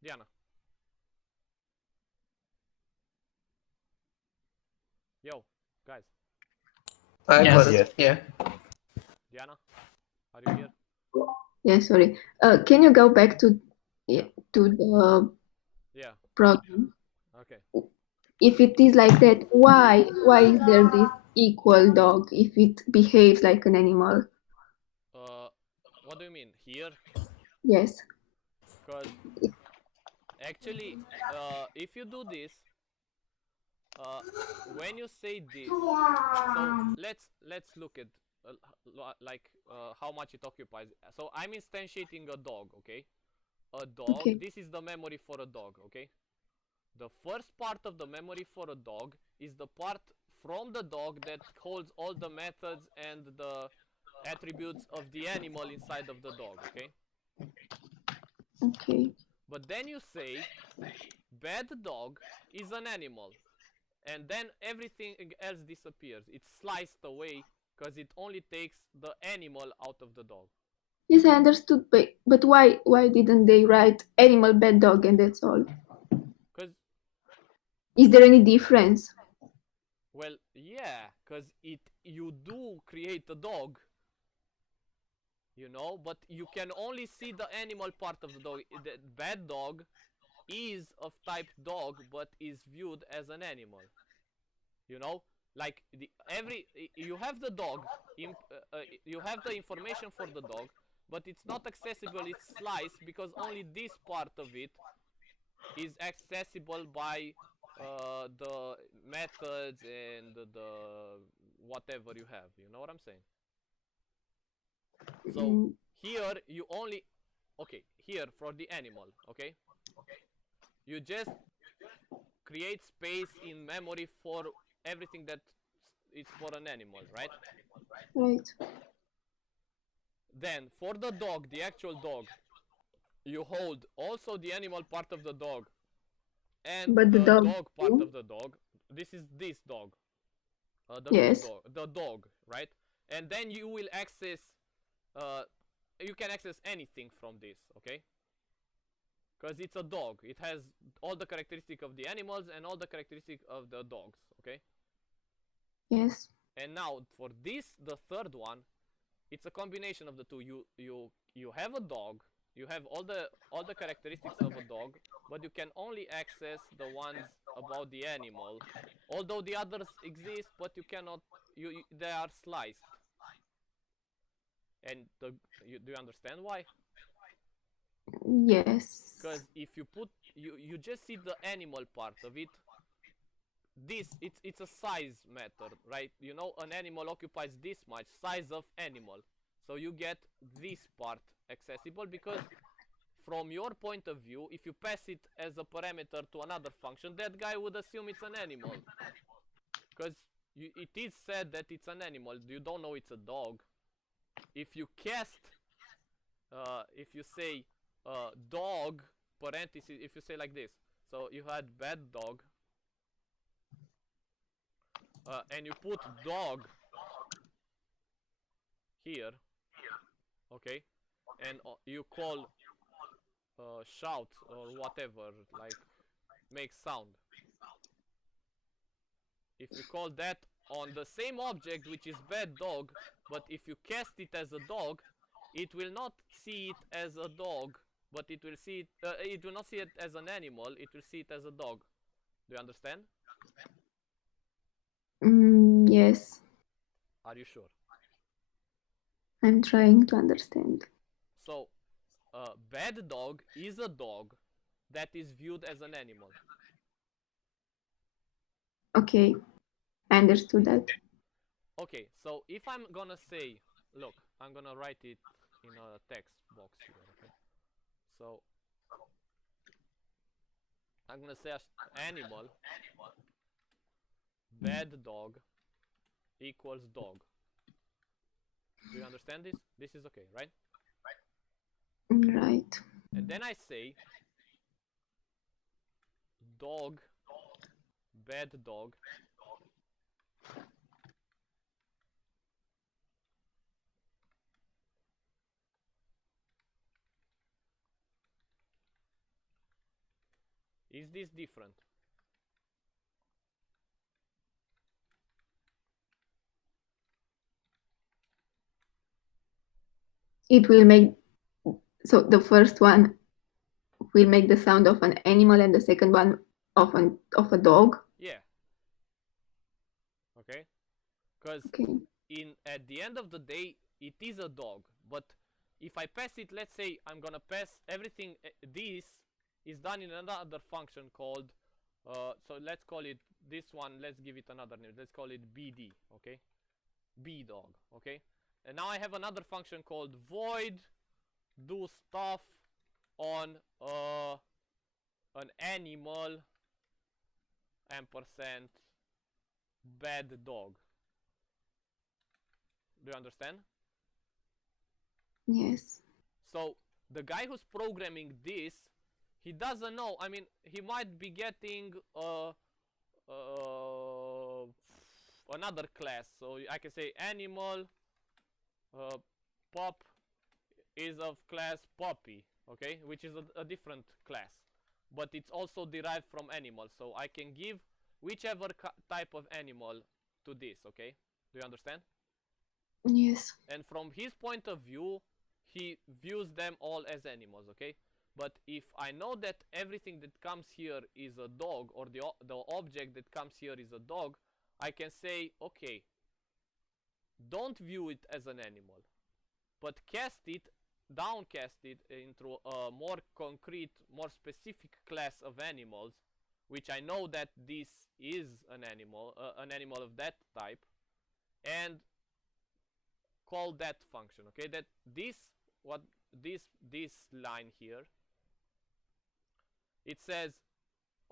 Diana? Yo, guys. I Yes. got it. Yes. Yeah. Diana, are you here? Yeah, sorry. Can you go back to the Yeah. problem? Okay. If it is like that, why is there this equal dog if it behaves like an animal? What do you mean here? Yes. Because actually, if you do this, when you say this, so let's look at how much it occupies. So I'm instantiating a dog, okay? A dog. Okay. This is the memory for a dog, okay? The first part of the memory for a dog is the part from the dog that holds all the methods and the attributes of the animal inside of the dog, okay? Okay. But then you say bad dog is an animal, and then everything else disappears. It's sliced away because it only takes the animal out of the dog. Yes, I understood, but why didn't they write animal bad dog and that's all? Because, Is there any difference? well, yeah, because you do create a dog, you know, but you can only see the animal part of the dog. The bad dog is of type dog, but is viewed as an animal. You know, like you have the dog, you have the information for the dog, but it's not accessible. It's sliced because only this part of it is accessible by the methods and the whatever you have. You know what I'm saying? So here you only, okay, here for the animal, okay, you just create space in memory for everything that is for an animal, right? Right. Then for the dog, the actual dog, you hold also the animal part of the dog and But the the dog dog part too? of the dog. This is this dog, the good Yes. dog, the dog, right? And then you will access, you can access anything from this, okay? Because it's a dog. It has all the characteristics of the animals and all the characteristics of the dogs, okay? Yes. And now for this, the third one, it's a combination of the two. You have a dog, you have all the characteristics of a dog, but you can only access the ones about the animal. Although the others exist, but you cannot. They are sliced. And do you understand why? Yes. Because if you put you just see the animal part of it. It's a size matter, right? You know, an animal occupies this much size of animal, so you get this part accessible because from your point of view, if you pass it as a parameter to another function, that guy would assume it's an animal because it is said that it's an animal. You don't know it's a dog. If you cast, if you say dog parentheses, if you say like this, so you had bad dog. And you put dog here, okay, and you call shout or whatever, like make sound. If you call that on the same object, which is bad dog, but if you cast it as a dog, it will not see it as a dog, but it will see it. It will not see it as an animal. It will see it as a dog. Do you understand? Yes. Are you sure? I'm trying to understand. So, bad dog is a dog that is viewed as an animal. Okay. I understood that. Okay, so if I'm gonna say, look, I'm gonna write it in a text box here, okay? So, I'm gonna say animal, bad dog equals dog. Do you understand this? This is okay, right? Right. And then I say dog, bad dog is this different? It will make, so the first one will make the sound of an animal and the second one of a dog. Yeah. Okay? Because Okay. at the end of the day, it is a dog. But if I pass it, let's say I'm gonna pass everything. This is done in another function called. So let's call it this one. Let's give it another name. Let's call it BD. Okay? B dog. Okay? And now I have another function called void do stuff on an animal ampersand bad dog. Do you understand? Yes. So the guy who's programming this, he doesn't know. I mean, he might be getting another class. So I can say animal pup is of class puppy, okay, which is a different class, but it's also derived from animal. So I can give whichever type of animal to this, okay? Do you understand? Yes. And from his point of view, he views them all as animals, okay? But if I know that everything that comes here is a dog, or the object that comes here is a dog, I can say, okay, don't view it as an animal, but downcast it into a more concrete, more specific class of animals, which I know that this is an animal of that type, and call that function, okay? That this line here, it says,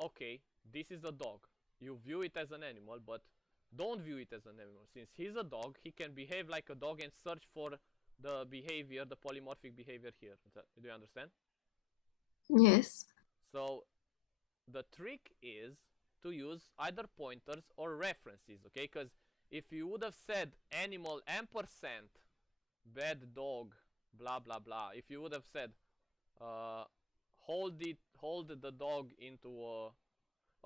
okay, this is a dog. You view it as an animal, but don't view it as an animal. Since he's a dog, he can behave like a dog and search for the behavior, the polymorphic behavior here. Do you understand? Yes. So the trick is to use either pointers or references, okay? Because if you would have said animal ampersand bad dog blah blah blah, if you would have said hold the dog into a,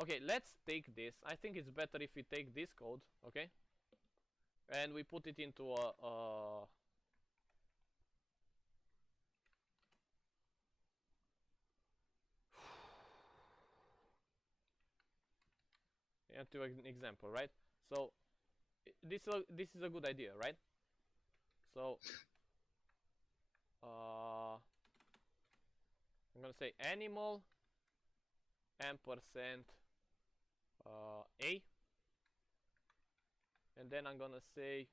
okay, let's take this. I think it's better if we take this code, okay, and we put it into into an example, right? So this is a good idea, right? So I'm gonna say animal ampersand a, and then I'm gonna say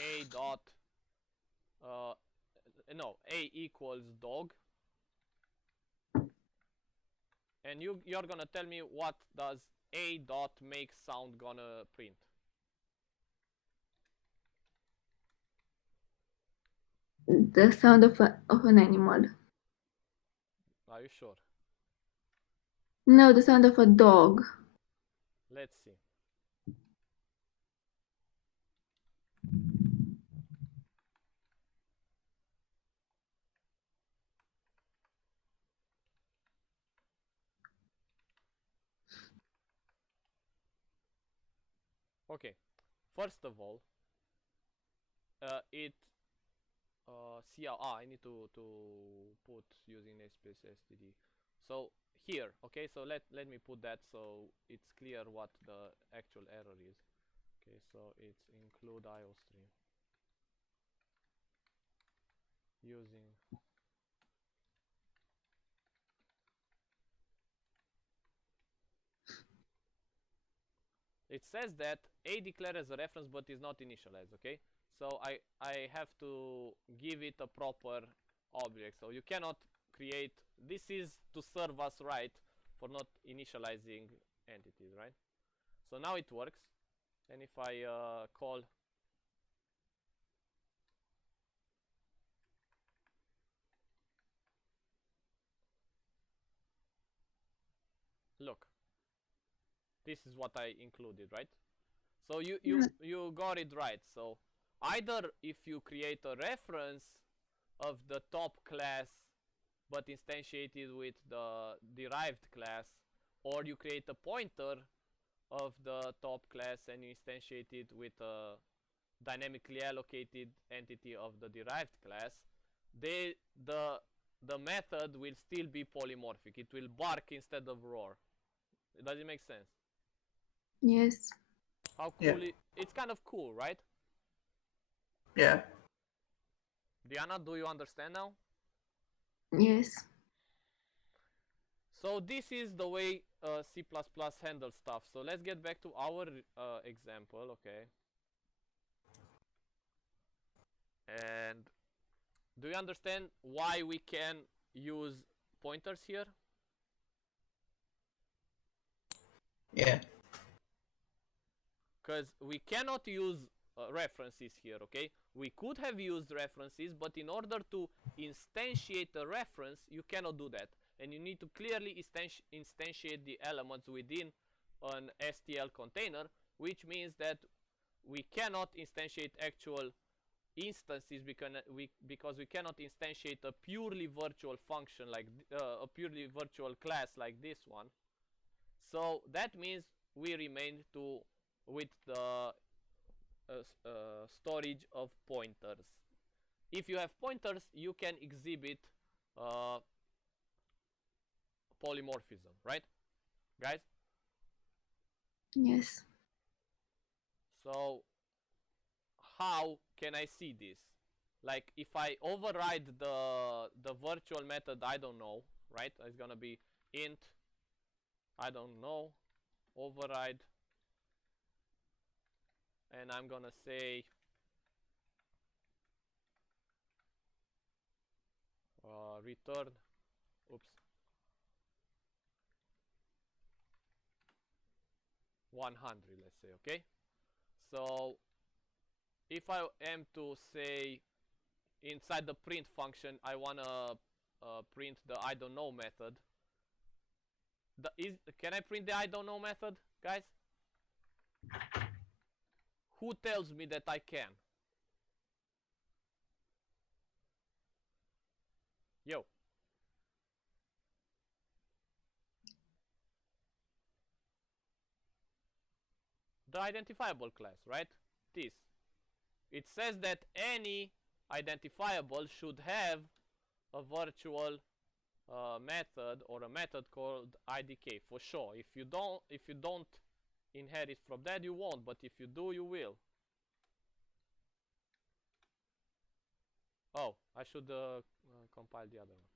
a dot no, a equals dog, and you're gonna tell me what does a dot make sound gonna print. The sound of an animal. Are you sure? No, the sound of a dog. Let's see. Okay, first of all, I need to put using namespace std. So here, okay, so let me put that so it's clear what the actual error is. Okay, so it's include IOStream using it says that a declared as a reference but is not initialized, okay? So I have to give it a proper object. So you cannot create, this is to serve us right for not initializing entities, right? So now it works. And if I call look, this is what I included, right? So you got it right. So either if you create a reference of the top class but instantiated with the derived class, or you create a pointer of the top class and you instantiate it with a dynamically allocated entity of the derived class, the method will still be polymorphic. It will bark instead of roar. Does it make sense? Yes. How cool it's kind of cool, right? Yeah. Diana, do you understand now? Yes. So this is the way C++ handles stuff. So let's get back to our example, okay? And do you understand why we can use pointers here? Yeah. Because we cannot use references here, okay? We could have used references, but in order to instantiate a reference, you cannot do that. And you need to clearly instantiate the elements within an STL container, which means that we cannot instantiate actual instances because we cannot instantiate a purely virtual function like a purely virtual class like this one. So that means we remain with the storage of pointers. If you have pointers, you can exhibit polymorphism, right, guys? Yes. So how can I see this? Like if I override the virtual method, I don't know, right? It's gonna be int, I don't know, override, and I'm gonna say return, oops, 100, let's say, okay? So if I am to say inside the print function I wanna print the I don't know method, can I print the I don't know method, guys? Who tells me that I can? Yo. The identifiable class, right? This. It says that any identifiable should have a virtual method or a method called IDK for sure. If you don't inherit from that, you won't, but if you do, you will. Oh, I should compile the other one.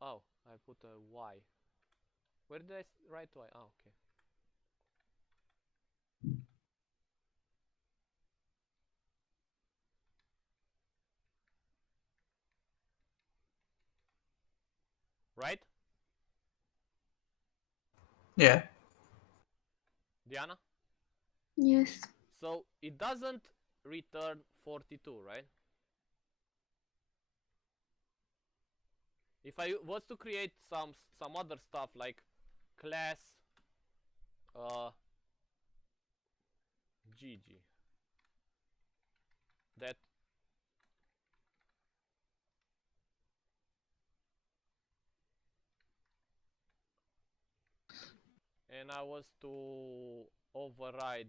Oh, I put a Y. Where did I write Y? Oh, okay. Right? Yeah. Diana? Yes. So it doesn't return 42, right? If I was to create some other stuff like class GG, that and I was to override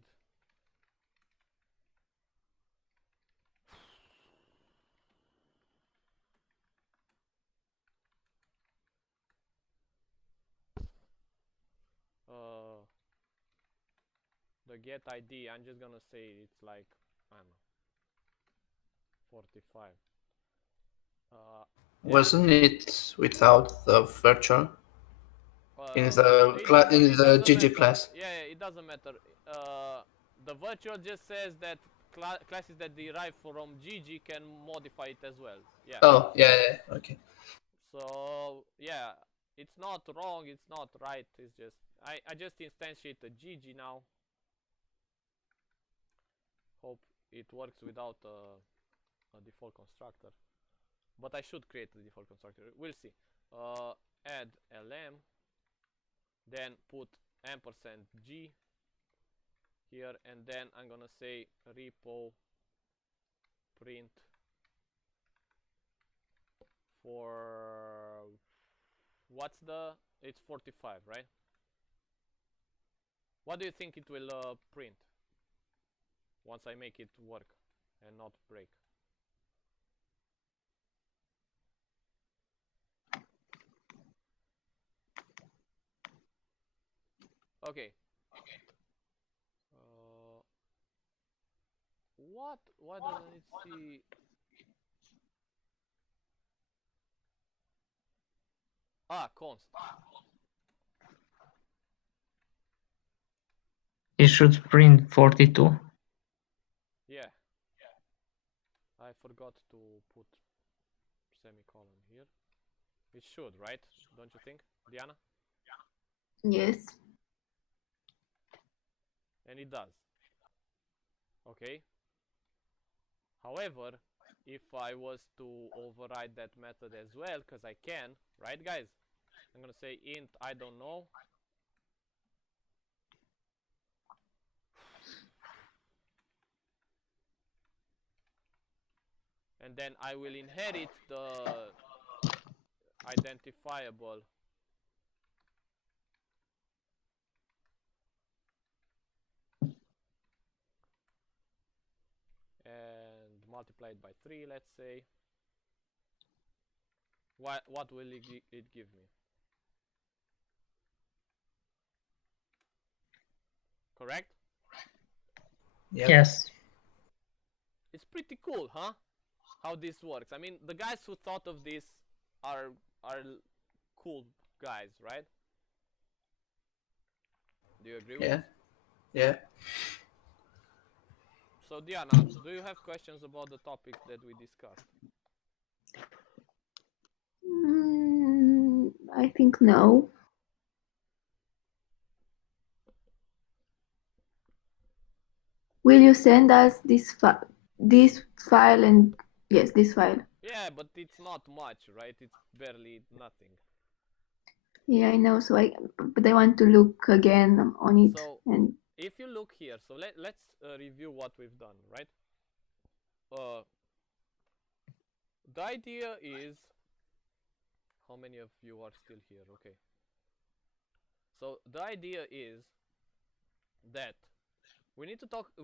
the get ID, I'm just gonna say it's like, I don't know, 45. Wasn't it without the virtual in It the doesn't GG matter. class? Yeah, it doesn't matter. The virtual just says that classes that derive from GG can modify it as well. Yeah. Oh, yeah, okay. So yeah, it's not wrong, it's not right, it's just I just instantiate a GG now. Hope it works without a default constructor, but I should create the default constructor. We'll see. Add lm, then put %g here, and then I'm gonna say repo print for it's 45, right? What do you think it will print once I make it work and not break? Okay. Why doesn't it see? Const. It should print 42. Yeah. I forgot to put semicolon here. It should, right? Don't you think, Diana? Yes. And it does. Okay. However, if I was to override that method as well, because I can, right guys? I'm gonna say int I don't know. And then I will inherit the identifiable and multiply it by 3, let's say. What will it give me? Correct? Yep. Yes. It's pretty cool, huh? How this works. I mean, the guys who thought of this are cool guys, right? Do you agree with this? Yeah. So Diana, do you have questions about the topics that we discussed? I think no. Will you send us this file and yes, this file? Yeah, but it's not much, right? It's barely nothing. Yeah, I know. But I want to look again on it. So and if you look here, so let's review what we've done, right? The idea is, how many of you are still here? Okay. So the idea is that we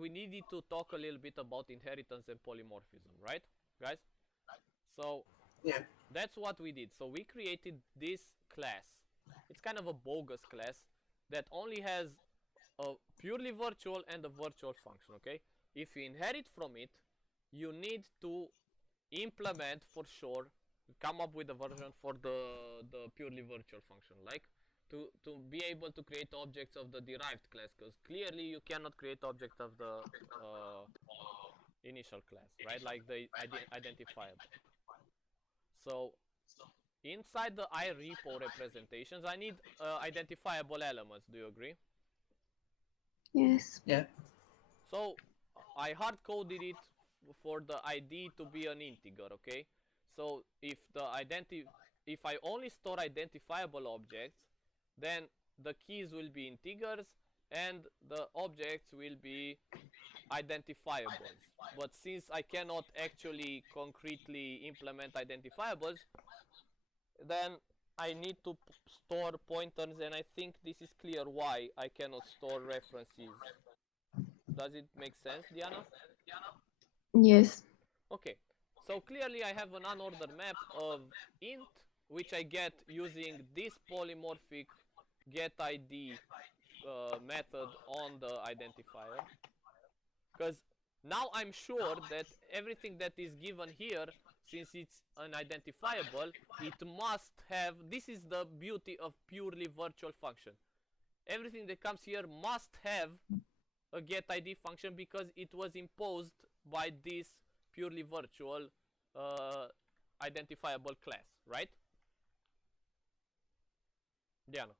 needed to talk a little bit about inheritance and polymorphism, right, guys? So Yeah. that's what we did. So we created this class. It's kind of a bogus class that only has a purely virtual and a virtual function, okay? If you inherit from it, you need to implement for sure, come up with a version for the purely virtual function, like to be able to create objects of the derived class, because clearly you cannot create objects of the initial class, right? Like the identifiable. So inside the iRepo representations, I need identifiable elements. Do you agree? yes. Yeah. So I hard coded it for the ID to be an integer, okay? So if I only store identifiable objects, then the keys will be integers and the objects will be identifiables. But since I cannot actually concretely implement identifiables, then I need to store pointers, and I think this is clear why I cannot store references. Does it make sense, Diana? Yes. Okay, so clearly I have an unordered map of int, which I get using this polymorphic getID method on the identifier. Because now I'm sure that everything that is given here, since it's an identifiable, it must have, this is the beauty of purely virtual function. Everything that comes here must have a getID function because it was imposed by this purely virtual identifiable class, right? Diana.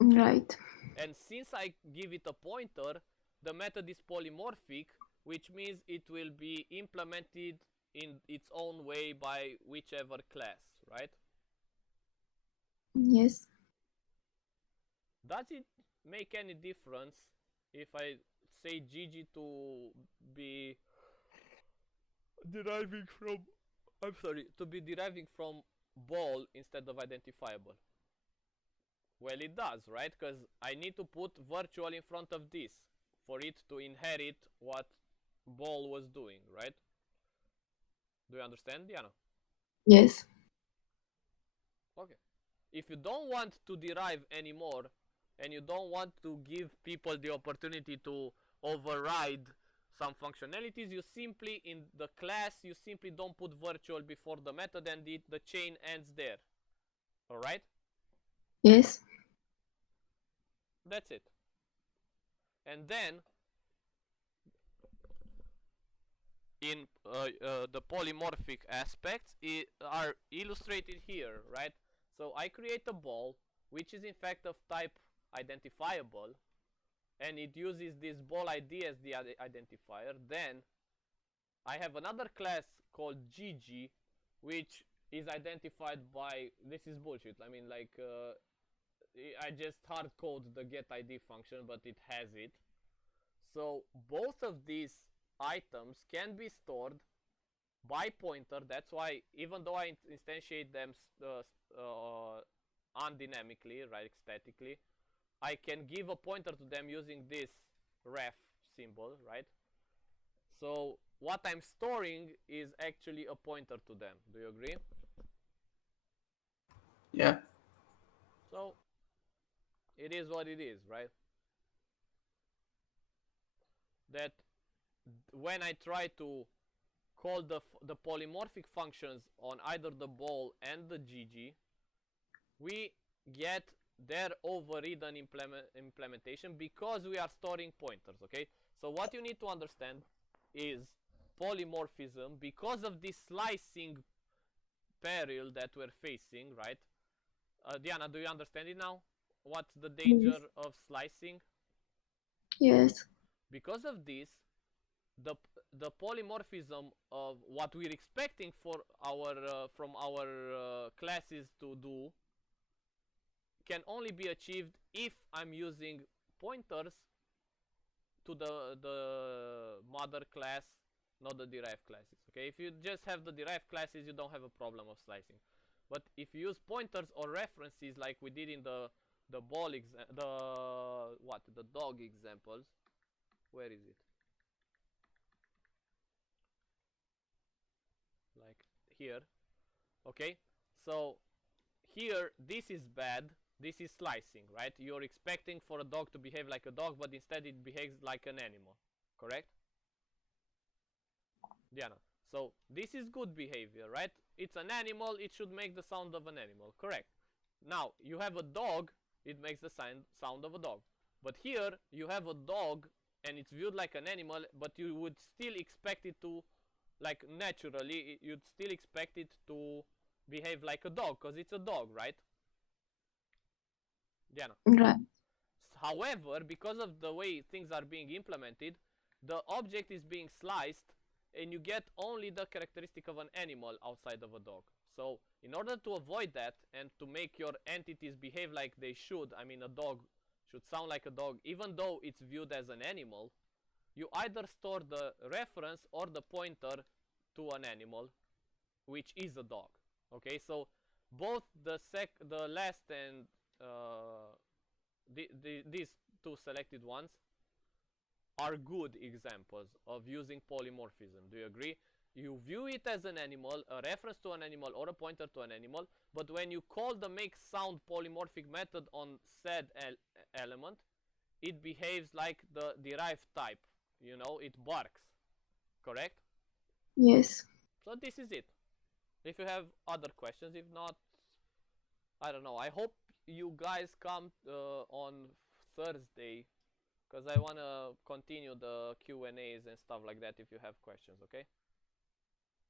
Right. And since I give it a pointer, the method is polymorphic, which means it will be implemented in its own way by whichever class, right? Yes. Does it make any difference if I say Gigi to be deriving from, to be deriving from ball instead of identifiable? Well, it does, right? Because I need to put virtual in front of this for it to inherit what ball was doing, right? Do you understand, Diana? Yes. Okay. If you don't want to derive anymore and you don't want to give people the opportunity to override some functionalities, you simply, in the class, you simply don't put virtual before the method and the chain ends there. Alright? Yes. That's it. And then, in the polymorphic aspects are illustrated here, right? So I create a ball, which is in fact of type identifiable, and it uses this ball ID as the identifier. Then I have another class called GG, which is identified by, this is bullshit, I mean, like, I just hard code the getID function, but it has it. So both of these items can be stored by pointer. That's why, even though I instantiate them undynamically, right, statically, I can give a pointer to them using this ref symbol, right? So what I'm storing is actually a pointer to them. Do you agree? Yeah. So it is what it is, right? That when I try to call the polymorphic functions on either the ball and the GG, we get their overridden implementation because we are storing pointers, okay? So what you need to understand is polymorphism, because of this slicing peril that we're facing, right? Diana, do you understand it now? What's the danger of slicing? Yes. Because of this, the polymorphism of what we're expecting for our from our classes to do can only be achieved if I'm using pointers to the mother class, not the derived classes. Okay, if you just have the derived classes, you don't have a problem of slicing. But if you use pointers or references like we did in the dog examples, where is it? Like here. Okay, so here this is bad. This is slicing, right? You're expecting for a dog to behave like a dog, but instead it behaves like an animal, correct? Diana. So this is good behavior, right? It's an animal, it should make the sound of an animal, correct? Now, you have a dog, it makes the sound of a dog. But here, you have a dog, and it's viewed like an animal, but you would still expect it to, like naturally, you'd still expect it to behave like a dog, because it's a dog, right? Diana. Right. However, because of the way things are being implemented, the object is being sliced, and you get only the characteristic of an animal outside of a dog. So in order to avoid that and to make your entities behave like they should, I mean a dog should sound like a dog even though it's viewed as an animal, you either store the reference or the pointer to an animal, which is a dog. Okay, so both the last and these two selected ones are good examples of using polymorphism. Do you agree? You view it as an animal, a reference to an animal or a pointer to an animal, but when you call the make sound polymorphic method on said element, it behaves like the derived type. You know, it barks. Correct? Yes. So this is it. If you have other questions, if not, I don't know. I hope you guys come on Thursday, because I want to continue the Q&As and stuff like that if you have questions, okay?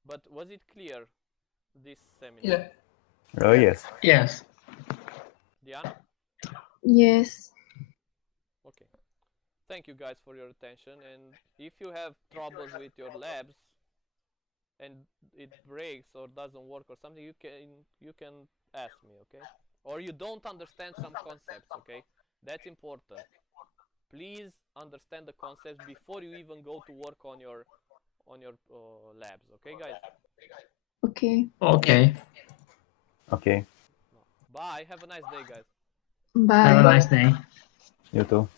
But was it clear, this seminar? Yeah. Oh, yes. Yes. Diana? Yes. Okay. Thank you guys for your attention, and if you have troubles with your labs and it breaks or doesn't work or something, you can ask me, okay? Or you don't understand some concepts, okay? That's important. Please understand the concepts before you even go to work on your labs, okay guys? Okay. Okay. Okay. Bye, have a nice day guys. Bye. Have a nice day. You too.